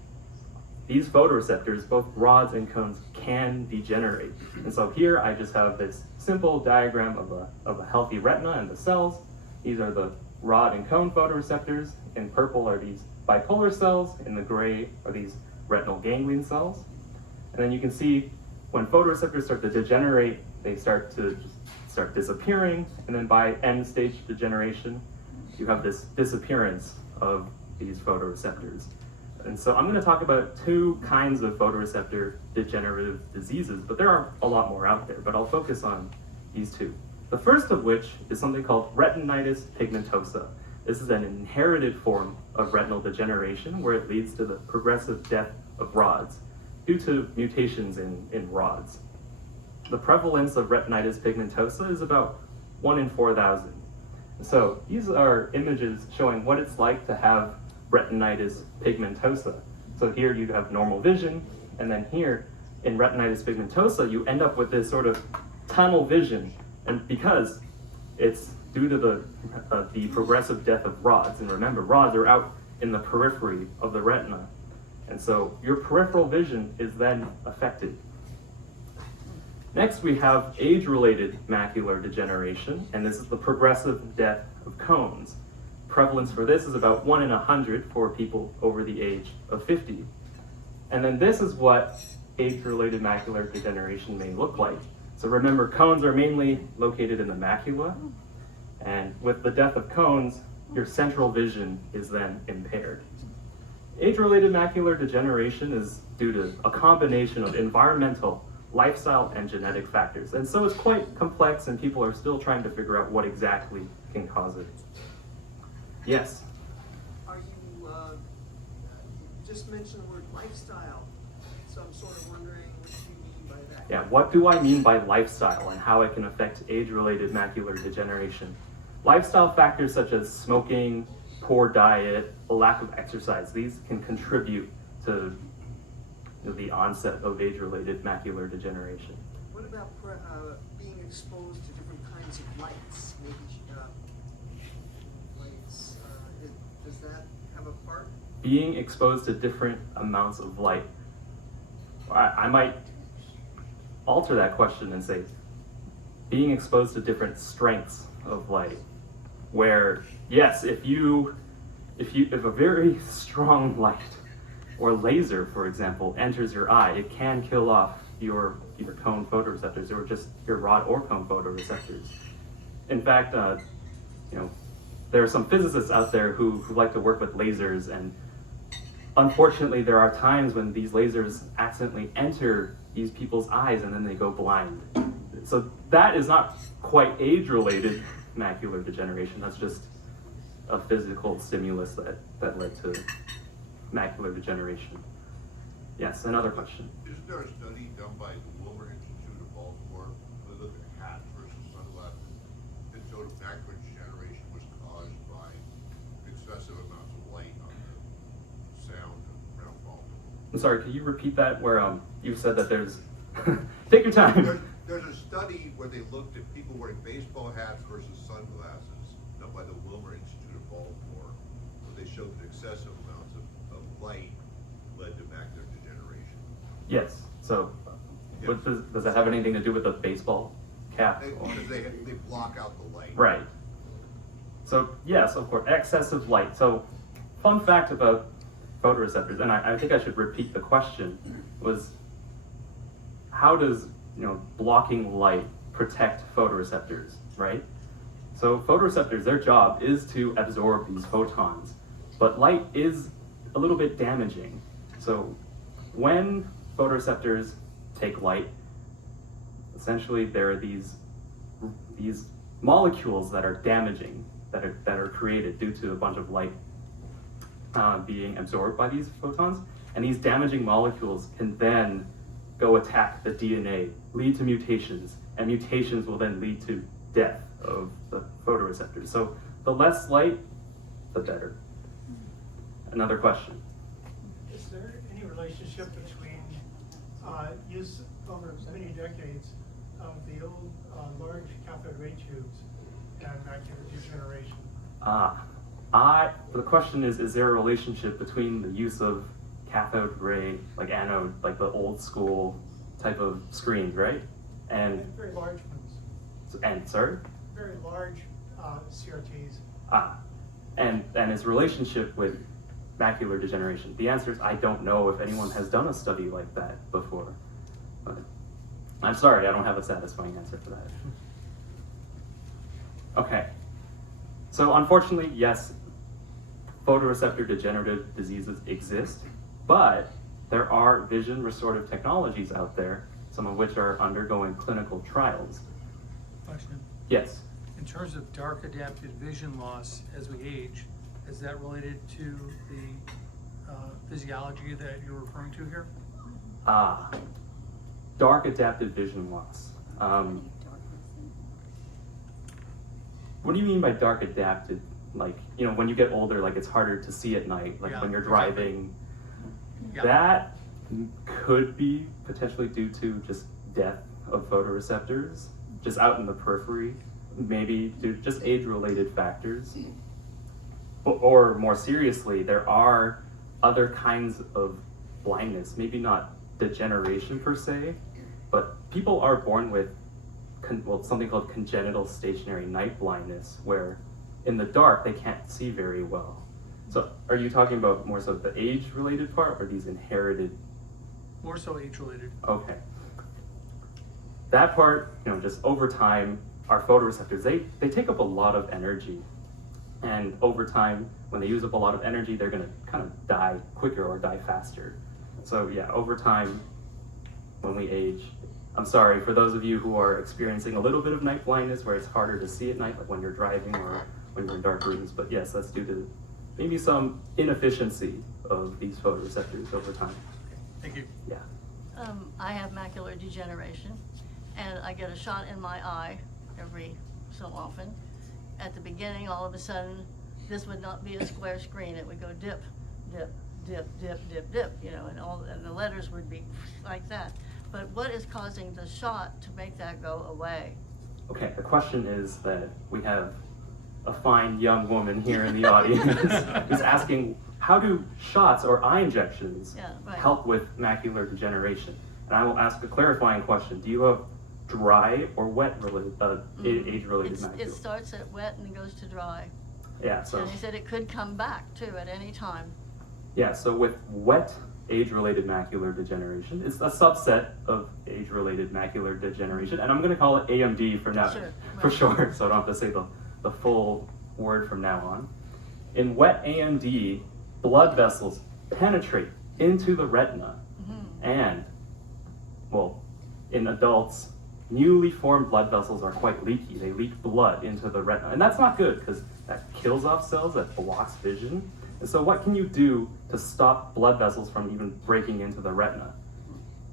these photoreceptors, both rods and cones, can degenerate. And so here I just have this simple diagram of a healthy retina and the cells. These are the rod and cone photoreceptors. In purple are these bipolar cells. In the gray are these retinal ganglion cells. And then you can see when photoreceptors start to degenerate, they start disappearing. And then by end stage degeneration, you have this disappearance of these photoreceptors. And so I'm going to talk about two kinds of photoreceptor degenerative diseases, but there are a lot more out there, but I'll focus on these two. The first of which is something called retinitis pigmentosa. This is an inherited form of retinal degeneration where it leads to the progressive death of rods due to mutations in rods. The prevalence of retinitis pigmentosa is about 1 in 4,000. So these are images showing what it's like to have retinitis pigmentosa. So here you have normal vision, and then here in retinitis pigmentosa, you end up with this sort of tunnel vision, and because it's due to the progressive death of rods, and remember, rods are out in the periphery of the retina, and so your peripheral vision is then affected. Next, we have age-related macular degeneration, and this is the progressive death of cones. Prevalence for this is about 1 in 100 for people over the age of 50. And then this is what age-related macular degeneration may look like. So remember, cones are mainly located in the macula, and with the death of cones, your central vision is then impaired. Age-related macular degeneration is due to a combination of environmental, lifestyle, and genetic factors. And so it's quite complex, and people are still trying to figure out what exactly can cause it. Yes? Are you just mentioned the word lifestyle, so I'm sort of wondering what you mean by that. Yeah, what do I mean by lifestyle and how it can affect age-related macular degeneration? Lifestyle factors such as smoking, poor diet, a lack of exercise, these can contribute to the onset of age-related macular degeneration. What about being exposed to different kinds of lights? Maybe lights, does that have a part? Being exposed to different amounts of light. I might alter that question and say being exposed to different strengths of light, where yes, if a very strong light or laser, for example, enters your eye, it can kill off your either cone photoreceptors or just your rod or cone photoreceptors. In fact, there are some physicists out there who like to work with lasers, and unfortunately there are times when these lasers accidentally enter these people's eyes and then they go blind. So that is not quite age-related macular degeneration, that's just a physical stimulus that led to macular degeneration. Yes, another question. Isn't there a study done by the Wilmer Institute of Baltimore, where they looked at hats versus sunglasses, that showed macular degeneration was caused by excessive amounts of light on the sound around Baltimore? I'm sorry, could you repeat that where you said that there's, take your time. There's a study where they looked at people wearing baseball hats versus sunglasses, done by the Wilmer Institute of Baltimore, where they showed that excessive amounts of light led to macular degeneration. Yes, so Yes. does that have anything to do with the baseball cap? Because they block out the light. Right. So yes, of course, excessive light. So fun fact about photoreceptors, and I think I should repeat the question, was how does blocking light protect photoreceptors, right? So photoreceptors, their job is to absorb these photons, but light is a little bit damaging. So when photoreceptors take light, essentially there are these molecules that are damaging, that are created due to a bunch of light. being absorbed by these photons, and these damaging molecules can then go attack the DNA, lead to mutations, and mutations will then lead to death of the photoreceptors. So the less light, the better. Another question. Is there any relationship between use over many decades of the old large cathode ray tubes and macular degeneration? The question is there a relationship between the use of cathode ray, like anode, like the old school type of screens, right? And very large ones. and sorry? Very large CRTs. And its relationship with macular degeneration. The answer is I don't know if anyone has done a study like that before. But I'm sorry, I don't have a satisfying answer for that. Okay. So unfortunately, yes, photoreceptor degenerative diseases exist, but there are vision restorative technologies out there, some of which are undergoing clinical trials. Question. Yes. In terms of dark adapted vision loss as we age, is that related to the physiology that you're referring to here? Dark adapted vision loss. What do you mean by dark adapted? Like, you know, when you get older, like it's harder to see at night, like Yeah, when you're driving. Yeah. That could be potentially due to just death of photoreceptors, just out in the periphery, maybe due to just age-related factors. Or more seriously, there are other kinds of blindness, maybe not degeneration per se, but people are born with something called congenital stationary night blindness, where in the dark they can't see very well. So are you talking about more so the age-related part or these inherited? More so age-related. Okay. That part, you know, just over time, our photoreceptors, they take up a lot of energy. And over time, when they use up a lot of energy, they're gonna kind of die quicker or die faster. So yeah, over time, when we age, I'm sorry, for those of you who are experiencing a little bit of night blindness where it's harder to see at night, like when you're driving or when you're in dark rooms, but yes, that's due to maybe some inefficiency of these photoreceptors over time. Thank you. Yeah. I have macular degeneration, and I get a shot in my eye every so often. At the beginning, all of a sudden, this would not be a square screen. It would go dip, dip, dip, dip, dip, dip, you know, and the letters would be like that. But what is causing the shot to make that go away? Okay, the question is that we have a fine young woman here in the audience who's asking, how do shots or eye injections help with macular degeneration? And I will ask a clarifying question. Do you have dry or wet age-related macular? It starts at wet and goes to dry. Yeah, so. And he said it could come back too at any time. Yeah, so with wet age-related macular degeneration, it's a subset of age-related macular degeneration, and I'm going to call it AMD from now, for short, so I don't have to say the full word from now on. In wet AMD, blood vessels penetrate into the retina, and, well, in adults, newly formed blood vessels are quite leaky. They leak blood into the retina, and that's not good because that kills off cells, that blocks vision. And so what can you do to stop blood vessels from even breaking into the retina?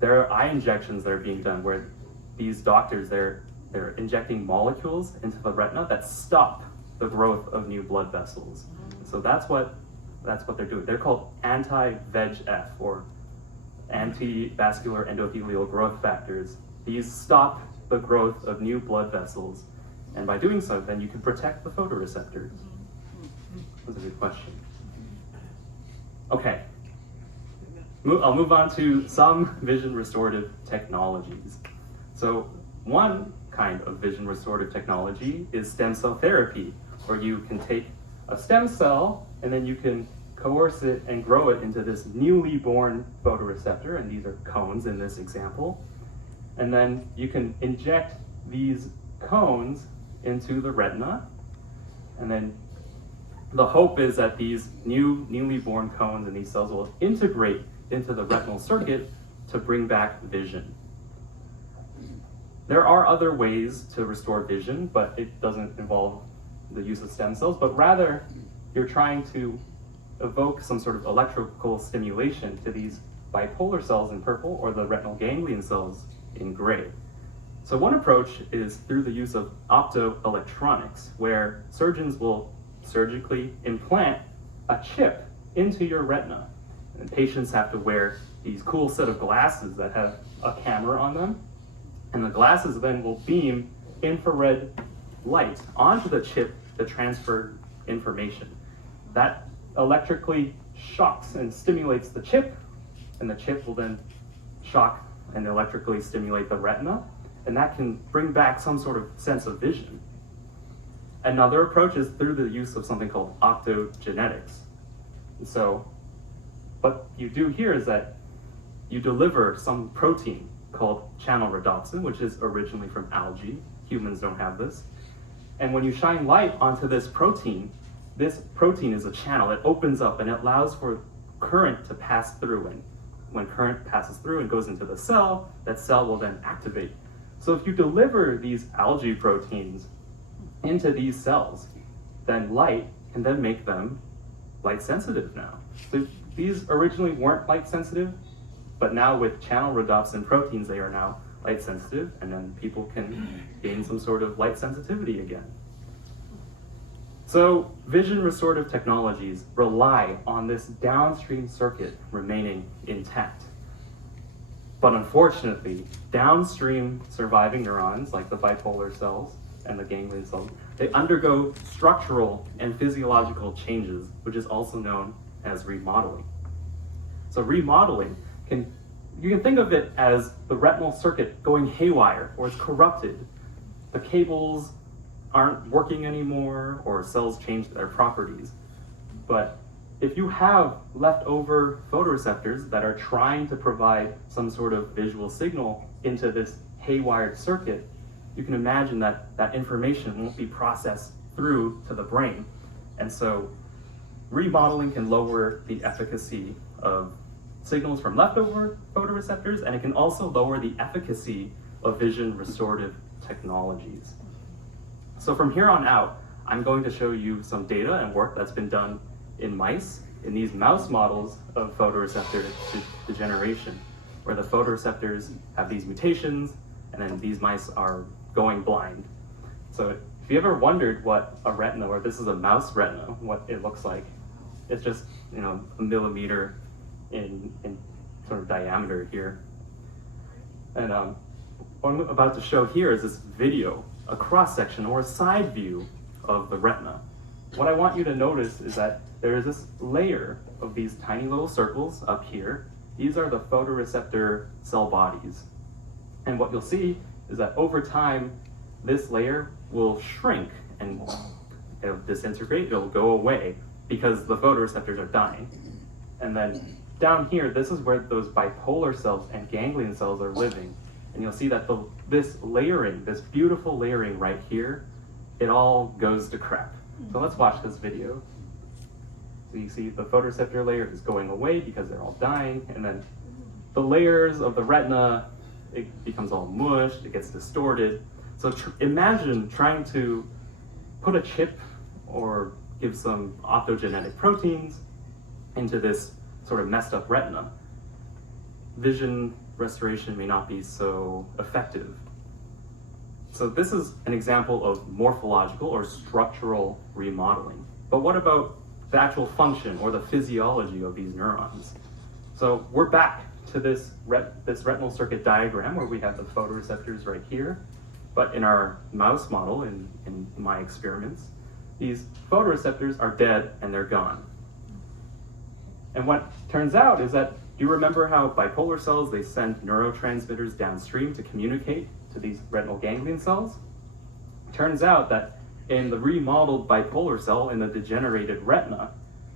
There are eye injections that are being done where these doctors, they're injecting molecules into the retina that stop the growth of new blood vessels. So that's what they're doing. They're called anti-VEGF, or anti-vascular endothelial growth factors. These stop the growth of new blood vessels, and by doing so, then you can protect the photoreceptors. That's a good question. Okay, I'll move on to some vision restorative technologies. So one kind of vision restorative technology is stem cell therapy, where you can take a stem cell and then you can coerce it and grow it into this newly born photoreceptor, and these are cones in this example. And then you can inject these cones into the retina, and then the hope is that these newly born cones and these cells will integrate into the retinal circuit to bring back vision. There are other ways to restore vision, but it doesn't involve the use of stem cells, but rather you're trying to evoke some sort of electrical stimulation to these bipolar cells in purple or the retinal ganglion cells in gray. So one approach is through the use of optoelectronics, where surgeons will surgically implant a chip into your retina. And patients have to wear these cool set of glasses that have a camera on them. And the glasses then will beam infrared light onto the chip to transfer information. That electrically shocks and stimulates the chip, and the chip will then shock and electrically stimulate the retina, and that can bring back some sort of sense of vision. Another approach is through the use of something called optogenetics. So what you do here is that you deliver some protein called channel rhodopsin, which is originally from algae. Humans don't have this. And when you shine light onto this protein is a channel. It opens up and it allows for current to pass through. And when current passes through and goes into the cell, that cell will then activate. So if you deliver these algae proteins into these cells, then light can then make them light sensitive now. So these originally weren't light sensitive, but now with channel rhodopsin proteins, they are now light sensitive, and then people can gain some sort of light sensitivity again. So vision restorative technologies rely on this downstream circuit remaining intact. But unfortunately, downstream surviving neurons, like the bipolar cells and the ganglion cells, they undergo structural and physiological changes, which is also known as remodeling. So remodeling, you can think of it as the retinal circuit going haywire, or it's corrupted. The cables aren't working anymore, or cells change their properties. But if you have leftover photoreceptors that are trying to provide some sort of visual signal into this haywired circuit, you can imagine that that information won't be processed through to the brain. And so remodeling can lower the efficacy of signals from leftover photoreceptors, and it can also lower the efficacy of vision restorative technologies. So from here on out, I'm going to show you some data and work that's been done in mice, in these mouse models of photoreceptor degeneration, where the photoreceptors have these mutations, and then these mice are going blind. So if you ever wondered what a retina, or this is a mouse retina, what it looks like, it's just, a millimeter in sort of diameter here. And what I'm about to show here is this video, a cross-section or a side view of the retina. What I want you to notice is that there is this layer of these tiny little circles up here. These are the photoreceptor cell bodies. And what you'll see is that over time, this layer will shrink and it'll disintegrate, it'll go away because the photoreceptors are dying. And then down here, this is where those bipolar cells and ganglion cells are living. And you'll see that this layering, this beautiful layering right here, it all goes to crap. So let's watch this video. So you see the photoreceptor layer is going away because they're all dying, and then the layers of the retina, it becomes all mushed, it gets distorted. So imagine trying to put a chip or give some optogenetic proteins into this sort of messed up retina. Vision restoration may not be so effective. So this is an example of morphological or structural remodeling. But what about the actual function or the physiology of these neurons? So we're back to this retinal circuit diagram where we have the photoreceptors right here. But in our mouse model, in my experiments, these photoreceptors are dead and they're gone. And what turns out is that, do you remember how bipolar cells, they send neurotransmitters downstream to communicate to these retinal ganglion cells? It turns out that in the remodeled bipolar cell in the degenerated retina,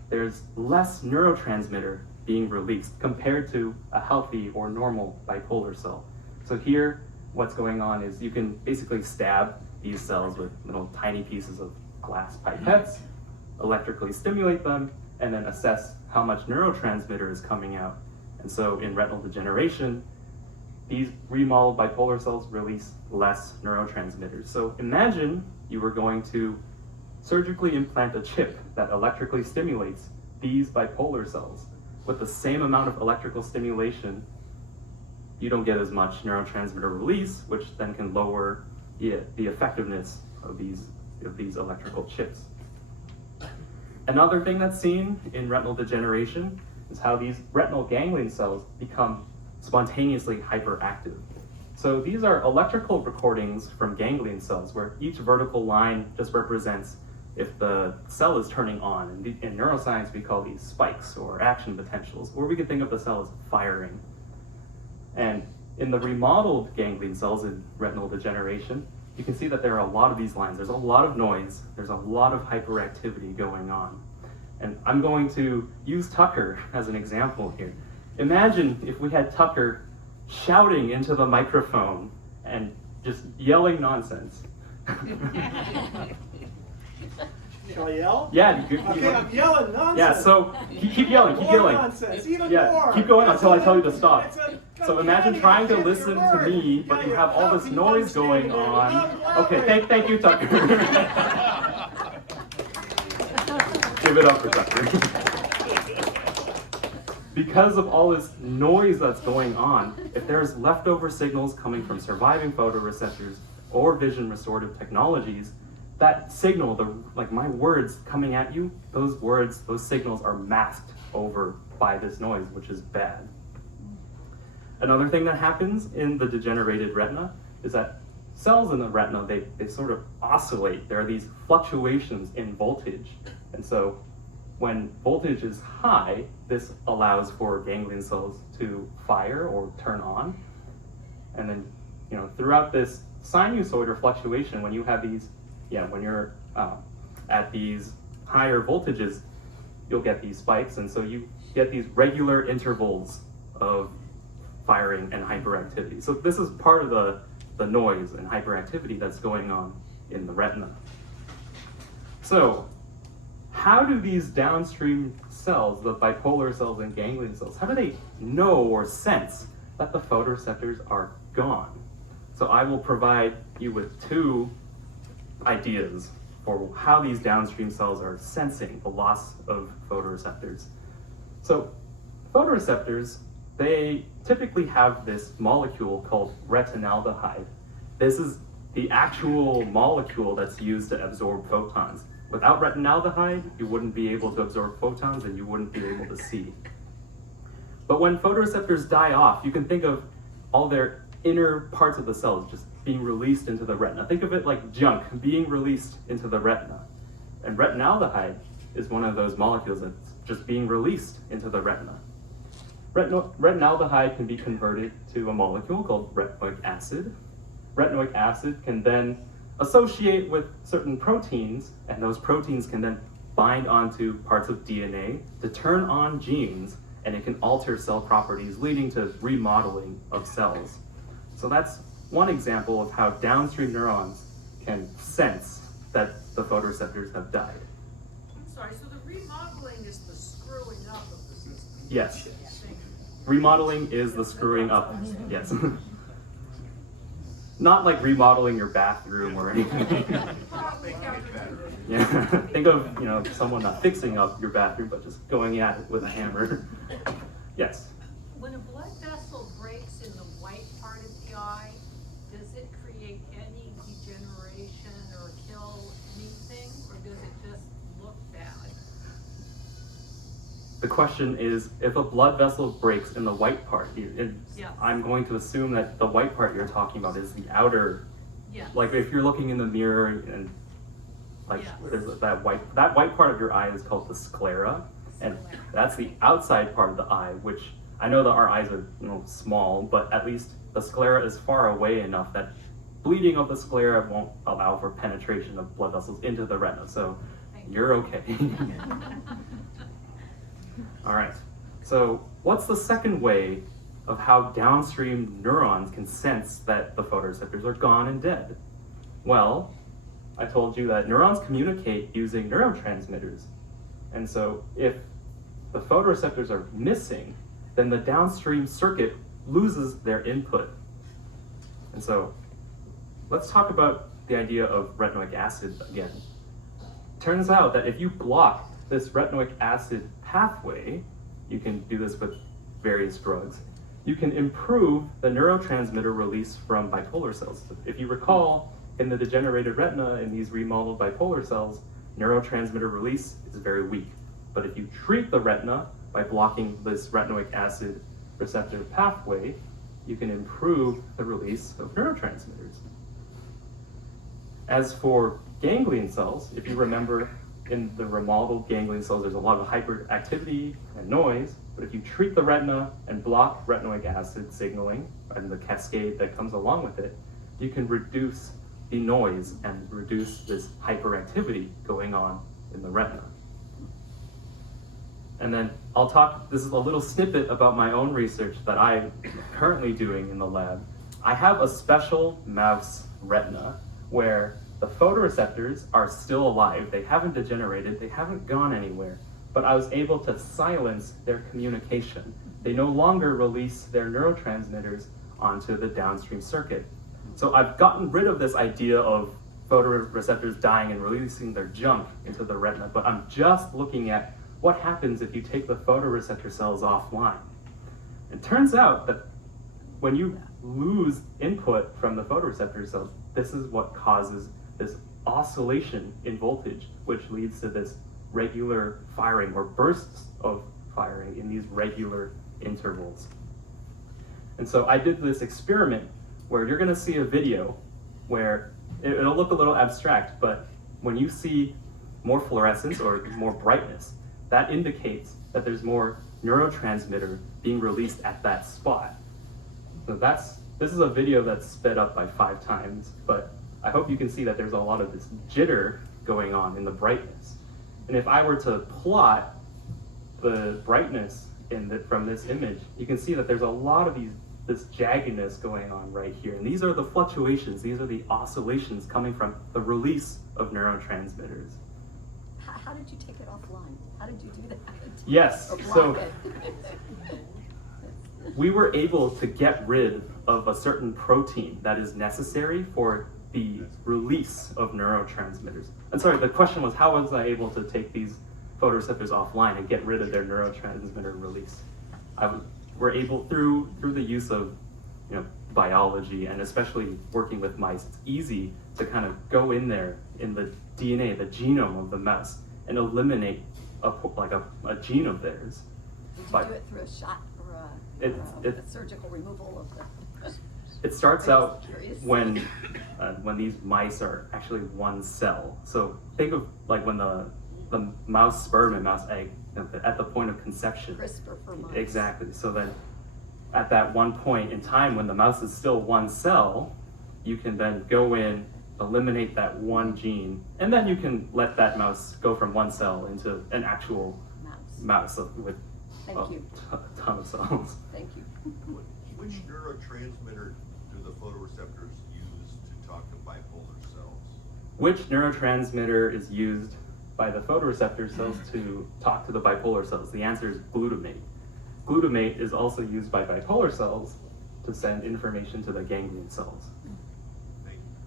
there's less neurotransmitter being released compared to a healthy or normal bipolar cell. So here, what's going on is you can basically stab these cells with little tiny pieces of glass pipettes, electrically stimulate them, and then assess how much neurotransmitter is coming out. And so in retinal degeneration, these remodeled bipolar cells release less neurotransmitters. So imagine you were going to surgically implant a chip that electrically stimulates these bipolar cells, with the same amount of electrical stimulation, you don't get as much neurotransmitter release, which then can lower the effectiveness of these electrical chips. Another thing that's seen in retinal degeneration is how these retinal ganglion cells become spontaneously hyperactive. So these are electrical recordings from ganglion cells where each vertical line just represents if the cell is turning on. In neuroscience, we call these spikes or action potentials, or we could think of the cell as firing. And in the remodeled ganglion cells in retinal degeneration, you can see that there are a lot of these lines. There's a lot of noise. There's a lot of hyperactivity going on. And I'm going to use Tucker as an example here. Imagine if we had Tucker shouting into the microphone and just yelling nonsense. Shall I yell? Yeah. Okay, I'm yelling nonsense. Yeah, so keep yelling, keep More yelling. nonsense, even Yeah, more. keep going until I tell you to stop. It's a So imagine trying to listen to me, but you have all this noise going on. Okay, thank you, Tucker. Give it up for Tucker. Because of all this noise that's going on, if there's leftover signals coming from surviving photoreceptors or vision restorative technologies, that signal, like my words coming at you, those signals are masked over by this noise, which is bad. Another thing that happens in the degenerated retina is that cells in the retina, they sort of oscillate. There are these fluctuations in voltage. And so when voltage is high, this allows for ganglion cells to fire or turn on. And then, throughout this sinusoidal fluctuation, when you have these, when you're at these higher voltages, you'll get these spikes. And so you get these regular intervals of firing and hyperactivity. So this is part of the noise and hyperactivity that's going on in the retina. So how do these downstream cells, the bipolar cells and ganglion cells, how do they know or sense that the photoreceptors are gone? So I will provide you with two ideas for how these downstream cells are sensing the loss of photoreceptors. So photoreceptors, they typically have this molecule called retinaldehyde. This is the actual molecule that's used to absorb photons. Without retinaldehyde, you wouldn't be able to absorb photons and you wouldn't be able to see. But when photoreceptors die off, you can think of all their inner parts of the cells just being released into the retina. Think of it like junk being released into the retina. And retinaldehyde is one of those molecules that's just being released into the retina. Retinaldehyde can be converted to a molecule called retinoic acid. Retinoic acid can then associate with certain proteins, and those proteins can then bind onto parts of DNA to turn on genes, and it can alter cell properties, leading to remodeling of cells. So that's one example of how downstream neurons can sense that the photoreceptors have died. I'm sorry, so the remodeling is the screwing up of the system? Yes. Remodeling is the screwing up. Yes. Not like remodeling your bathroom or anything. Yeah. Think of someone not fixing up your bathroom, but just going at it with a hammer. Yes. When a blood vessel breaks in the white part of the eye, does it create any degeneration or kill anything, or does it just look bad? The question is, if a blood vessel breaks in the white part, I'm going to assume that the white part you're talking about is the outer. Yeah. Like if you're looking in the mirror and there's that white part of your eye is called the sclera, and that's the outside part of the eye, which I know that our eyes are small, but at least the sclera is far away enough that bleeding of the sclera won't allow for penetration of blood vessels into the retina. So you're okay. All right, so what's the second way of how downstream neurons can sense that the photoreceptors are gone and dead? Well, I told you that neurons communicate using neurotransmitters. And so if the photoreceptors are missing, then the downstream circuit loses their input. And so let's talk about the idea of retinoic acid again. Turns out that if you block this retinoic acid pathway, you can do this with various drugs, you can improve the neurotransmitter release from bipolar cells. If you recall, in the degenerated retina, in these remodeled bipolar cells, neurotransmitter release is very weak. But if you treat the retina by blocking this retinoic acid receptor pathway, you can improve the release of neurotransmitters. As for ganglion cells, if you remember in the remodeled ganglion cells, there's a lot of hyperactivity and noise, but if you treat the retina and block retinoic acid signaling and the cascade that comes along with it, you can reduce the noise and reduce this hyperactivity going on in the retina. And then I'll talk, this is a little snippet about my own research that I'm currently doing in the lab. I have a special mouse retina where the photoreceptors are still alive. They haven't degenerated, they haven't gone anywhere, but I was able to silence their communication. They no longer release their neurotransmitters onto the downstream circuit. So I've gotten rid of this idea of photoreceptors dying and releasing their junk into the retina, but I'm just looking at what happens if you take the photoreceptor cells offline. It turns out that when you lose input from the photoreceptor cells, this is what causes this oscillation in voltage, which leads to this regular firing or bursts of firing in these regular intervals. And so I did this experiment where you're gonna see a video where it'll look a little abstract, but when you see more fluorescence or more brightness, that indicates that there's more neurotransmitter being released at that spot. So this is a video that's sped up by 5 times, but I hope you can see that there's a lot of this jitter going on in the brightness. And if I were to plot the brightness from this image, you can see that there's a lot of this jaggedness going on right here. And these are the fluctuations, these are the oscillations coming from the release of neurotransmitters. How did you take it offline? How did you do that? Yes, so we were able to get rid of a certain protein that is necessary for the release of neurotransmitters. I'm sorry, the question was, how was I able to take these photoreceptors offline and get rid of their neurotransmitter release? We're able, through the use of biology and especially working with mice, it's easy to kind of go in there in the DNA, the genome of the mouse, and eliminate a gene of theirs. Did you do it through a shot or a surgical removal of the... It starts out when these mice are actually one cell. So think of like when the mouse sperm and mouse egg at the point of conception. CRISPR for mice. Exactly. So then at that one point in time when the mouse is still one cell, you can then go in, eliminate that one gene, and then you can let that mouse go from one cell into an actual mouse with a ton of cells. Thank you. Which neurotransmitter do the photoreceptors use to talk to bipolar cells? Which neurotransmitter is used by the photoreceptor cells to talk to the bipolar cells? The answer is glutamate. Glutamate is also used by bipolar cells to send information to the ganglion cells.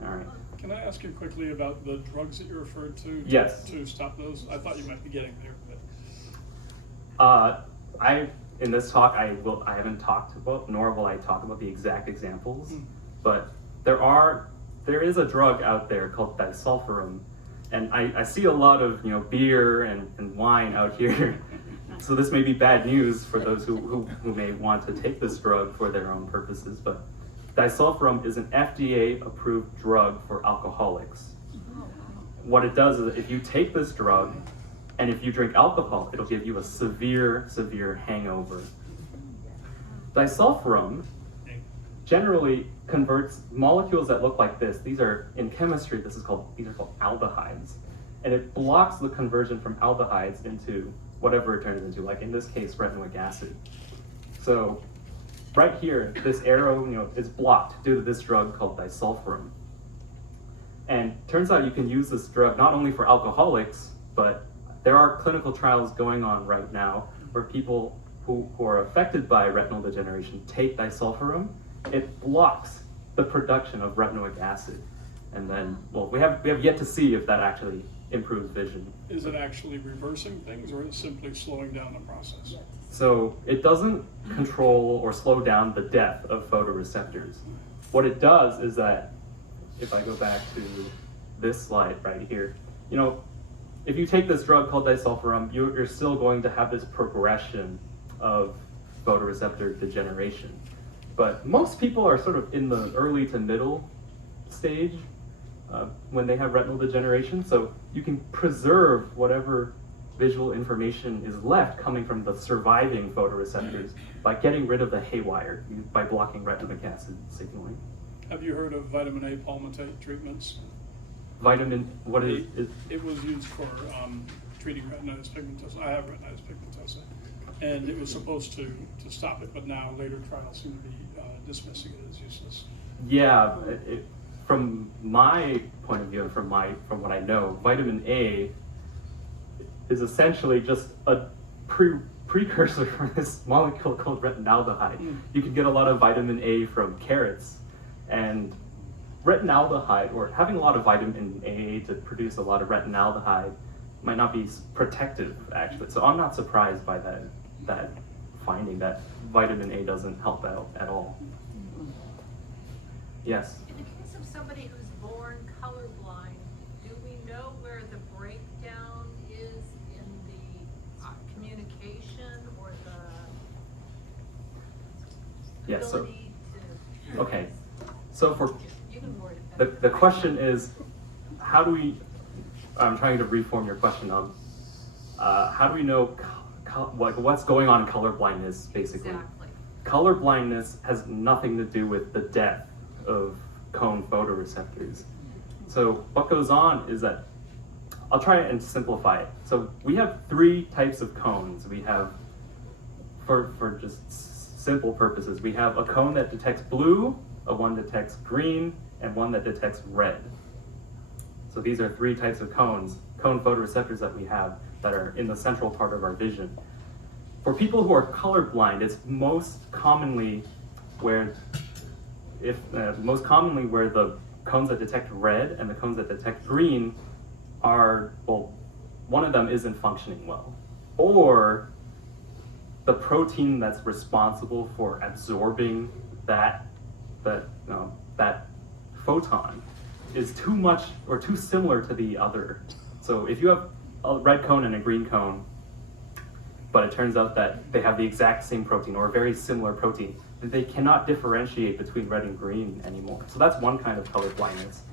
All right. Can I ask you quickly about the drugs that you referred to? Yes. To stop those? I thought you might be getting there, but. In this talk, I haven't talked about, nor will I talk about the exact examples, but there is a drug out there called disulfiram, and I see a lot of beer and wine out here, so this may be bad news for those who may want to take this drug for their own purposes, but disulfiram is an FDA-approved drug for alcoholics. What it does is if you take this drug, and if you drink alcohol, it'll give you a severe, severe hangover. Disulfiram generally converts molecules that look like this. These are, in chemistry, these are called aldehydes. And it blocks the conversion from aldehydes into whatever it turns into, like in this case, retinoic acid. So right here, this arrow is blocked due to this drug called disulfiram. And turns out you can use this drug not only for alcoholics, but there are clinical trials going on right now where people who are affected by retinal degeneration take disulfiram. It blocks the production of retinoic acid. And then, well, we have yet to see if that actually improves vision. Is it actually reversing things, or is it simply slowing down the process? So it doesn't control or slow down the death of photoreceptors. What it does is that, if I go back to this slide right here, you know, if you take this drug called disulfiram, you're still going to have this progression of photoreceptor degeneration. But most people are sort of in the early to middle stage when they have retinal degeneration, so you can preserve whatever visual information is left coming from the surviving photoreceptors by getting rid of the haywire, by blocking retinic acid signaling. Have you heard of vitamin A palmitate treatments? Vitamin, what is it? It was used for treating retinitis pigmentosa. I have retinitis pigmentosa. And it was supposed to stop it, but now later trials seem to be dismissing it as useless. Yeah, from my point of view and from what I know, vitamin A is essentially just a precursor for this molecule called retinaldehyde. You can get a lot of vitamin A from carrots, and retinaldehyde, or having a lot of vitamin A to produce a lot of retinaldehyde, might not be protective, actually. So I'm not surprised by that finding that vitamin A doesn't help out at all. Yes? In the case of somebody who's born colorblind, do we know where the breakdown is in the communication or the Yes, so, ability to... okay. So for You can word it better. the question is, how do we, I'm trying to reform your question on, how do we know what's going on in color blindness, basically? Exactly. Color blindness has nothing to do with the death of cone photoreceptors. So what goes on is that, I'll try and simplify it. So we have three types of cones. We have, for just simple purposes, we have a cone that detects blue, one detects green, and one that detects red. So these are three types of cone photoreceptors that we have that are in the central part of our vision. For people who are colorblind, it's most commonly where the cones that detect red and the cones that detect green are, well, one of them isn't functioning well, or the protein that's responsible for absorbing that photon is too much or too similar to the other. So if you have a red cone and a green cone, but it turns out that they have the exact same protein or a very similar protein, then they cannot differentiate between red and green anymore. So that's one kind of color blindness.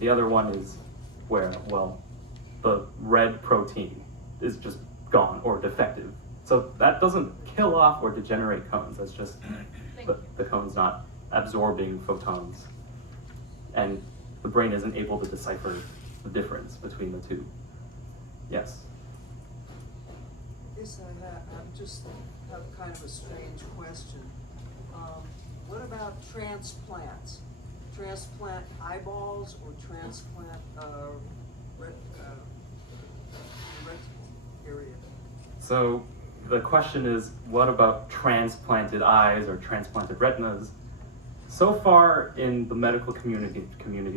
The other one is where, well, the red protein is just gone or defective. So that doesn't kill off or degenerate cones. That's just the cone's not absorbing photons. And the brain isn't able to decipher the difference between the two. Yes? Yes, I just have kind of a strange question. What about transplants? Transplant eyeballs or transplant retinal area? So the question is, what about transplanted eyes or transplanted retinas? So far in the medical community,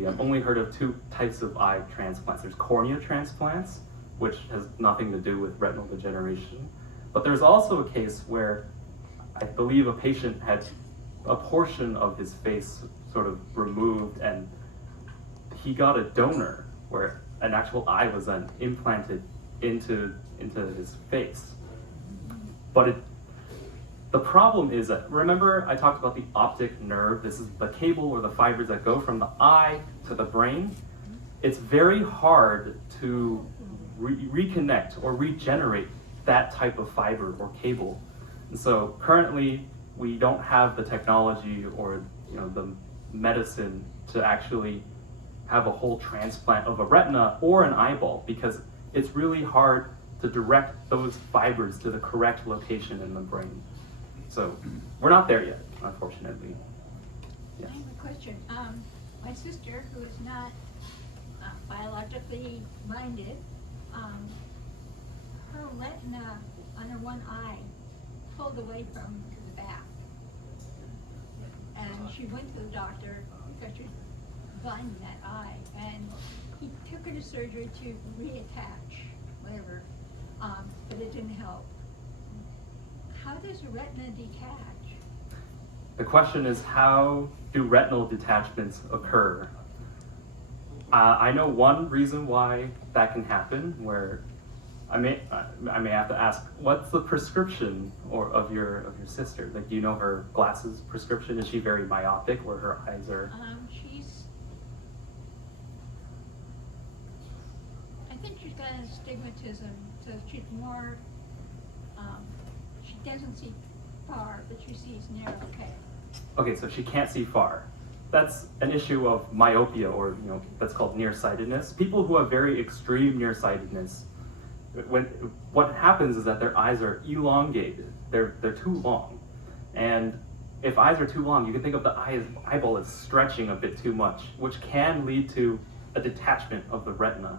I've only heard of two types of eye transplants. There's cornea transplants, which has nothing to do with retinal degeneration. But there's also a case where I believe a patient had a portion of his face sort of removed, and he got a donor where an actual eye was then implanted into his face. But the problem is that, remember I talked about the optic nerve? This is the cable or the fibers that go from the eye to the brain. It's very hard to reconnect or regenerate that type of fiber or cable. And so currently we don't have the technology or the medicine to actually have a whole transplant of a retina or an eyeball, because it's really hard to direct those fibers to the correct location in the brain. So we're not there yet, unfortunately. I have a question. My sister, who is not biologically minded, her retina on her one eye pulled away from to the back. And she went to the doctor because she's blind in that eye, and he took her to surgery to reattach, whatever, but it didn't help. How does a retina detach? The question is, how do retinal detachments occur? I know one reason why that can happen, where I may have to ask, what's the prescription of your sister? Like, do you know her glasses prescription? Is she very myopic, where her eyes are? I think she's got astigmatism, so she's more, she doesn't see far, but she sees narrow. Okay, so she can't see far. That's an issue of myopia, or that's called nearsightedness. People who have very extreme nearsightedness, what happens is that their eyes are elongated. They're too long, and if eyes are too long, you can think of the eyeball as stretching a bit too much, which can lead to a detachment of the retina.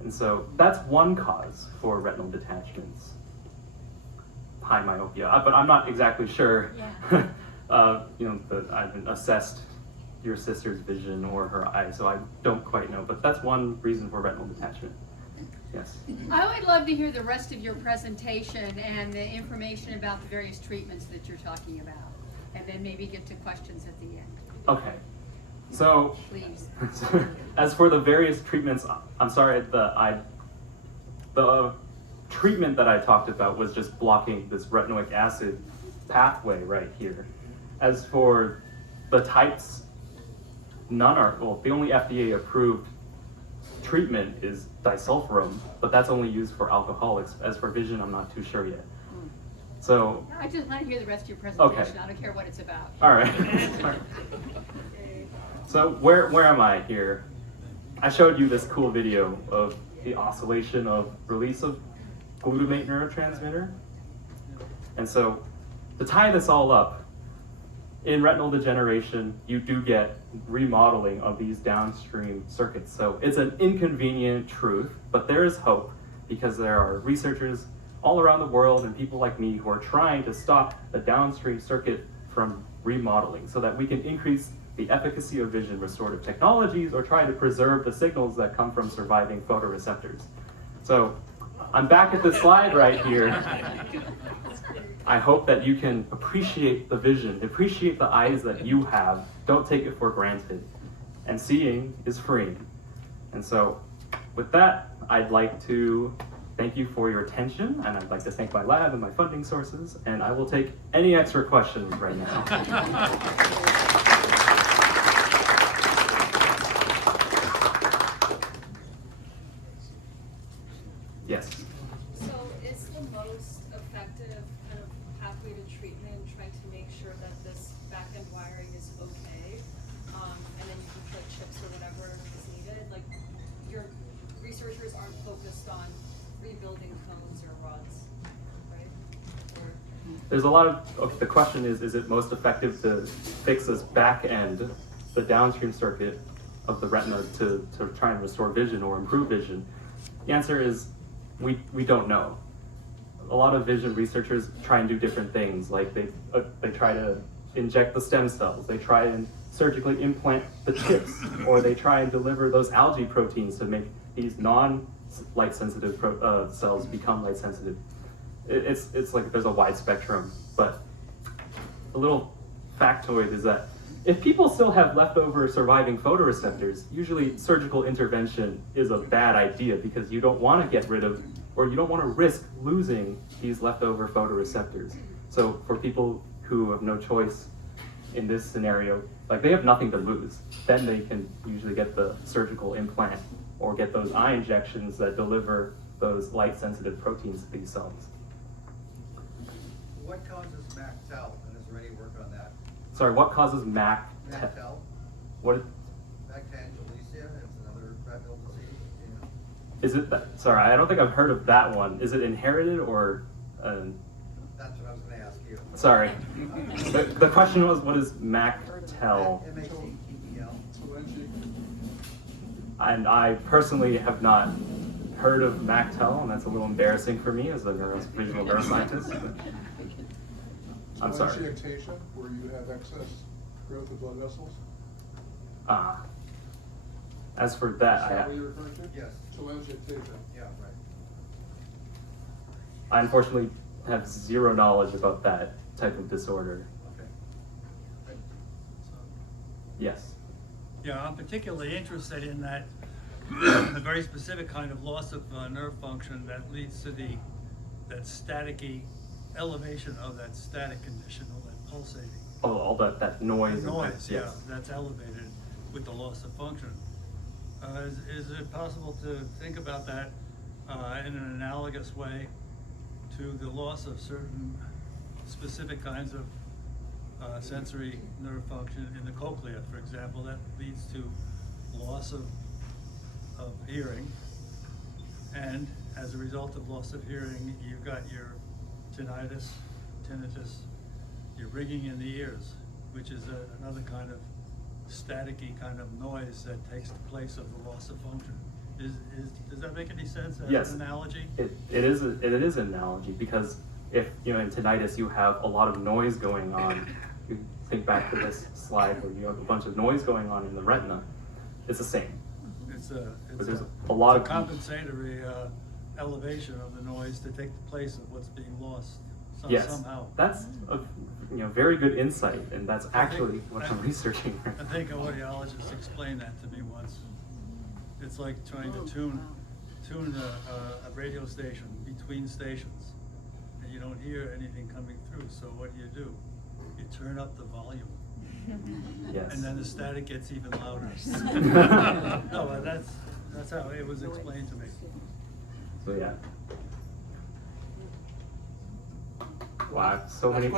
And so that's one cause for retinal detachments, high myopia. But I'm not exactly sure. Yeah. I haven't assessed your sister's vision or her eye, so I don't quite know. But that's one reason for retinal detachment. Yes. I would love to hear the rest of your presentation and the information about the various treatments that you're talking about, and then maybe get to questions at the end. Okay. So, please. As for the various treatments, I'm sorry, the treatment that I talked about was just blocking this retinoic acid pathway right here. As for the types, the only FDA approved treatment is disulfiram, but that's only used for alcoholics. As for vision, I'm not too sure yet. So I just want to hear the rest of your presentation. Okay. I don't care what it's about. All right. So where am I here? I showed you this cool video of the oscillation of release of glutamate neurotransmitter. And so to tie this all up, in retinal degeneration, you do get remodeling of these downstream circuits. So it's an inconvenient truth, but there is hope, because there are researchers all around the world and people like me who are trying to stop the downstream circuit from remodeling so that we can increase the efficacy of vision restorative technologies, or try to preserve the signals that come from surviving photoreceptors. So I'm back at this slide right here. I hope that you can appreciate the vision, appreciate the eyes that you have. Don't take it for granted. And seeing is freeing. And so with that, I'd like to thank you for your attention, and I'd like to thank my lab and my funding sources, and I will take any extra questions right now. Yes. So is the most effective kind of pathway to treatment trying to make sure that this back-end wiring is okay, and then you can put chips or whatever is needed? Like, your researchers aren't focused on rebuilding cones or rods, right? There's a lot of, the question is it most effective to fix this back end, the downstream circuit of the retina, to try and restore vision or improve vision? The answer is, we don't know. A lot of vision researchers try and do different things, like they try to inject the stem cells, they try and surgically implant the chips, or they try and deliver those algae proteins to make these non-light sensitive cells become light sensitive. It's like there's a wide spectrum, but a little factoid is that if people still have leftover surviving photoreceptors, usually surgical intervention is a bad idea, because you don't want to get rid of, or you don't want to risk losing these leftover photoreceptors. So for people who have no choice in this scenario, like they have nothing to lose, then they can usually get the surgical implant or get those eye injections that deliver those light-sensitive proteins to these cells. What causes MACTEL, and is there any work on that? Sorry, what causes MACTEL? What? Mactangelesia, it's another retinal disease. Yeah. Is it that? Sorry, I don't think I've heard of that one. Is it inherited or? That's what I was going to ask you. Sorry. The question was, what is MACTEL? M-A-C-T-E-L. And I personally have not heard of MACTEL, and that's a little embarrassing for me as a visual neuroscientist. I'm sorry. Telangiectasia, where you have excess growth of blood vessels? As for that, Is that what you're referring to? Yes. Telangiectasia. Yeah, right. I unfortunately have zero knowledge about that type of disorder. Okay. Yes. Yeah, I'm particularly interested in that a very specific kind of loss of nerve function that leads to that staticky elevation of that static condition, or that pulsating. Oh, all that noise. The and noise, yeah, yes. that's elevated with the loss of function. Is it possible to think about that in an analogous way to the loss of certain specific kinds of sensory nerve function in the cochlea, for example, that leads to loss of hearing, and as a result of loss of hearing, you've got your tinnitus, your ringing in the ears, which is another kind of staticky kind of noise that takes the place of the loss of function. Does that make any sense as Yes. an analogy? It is an analogy, because if in tinnitus you have a lot of noise going on, you think back to this slide where you have a bunch of noise going on in the retina, it's the same. But there's a lot of compensatory elevation of the noise to take the place of what's being lost somehow. That's a very good insight, and that's actually what I'm researching. I think a audiologist explained that to me once. It's like trying to tune a radio station between stations, and you don't hear anything coming through. So what do? You turn up the volume. Yes. And then the static gets even louder. No, that's how it was explained to me. So yeah. Wow, so many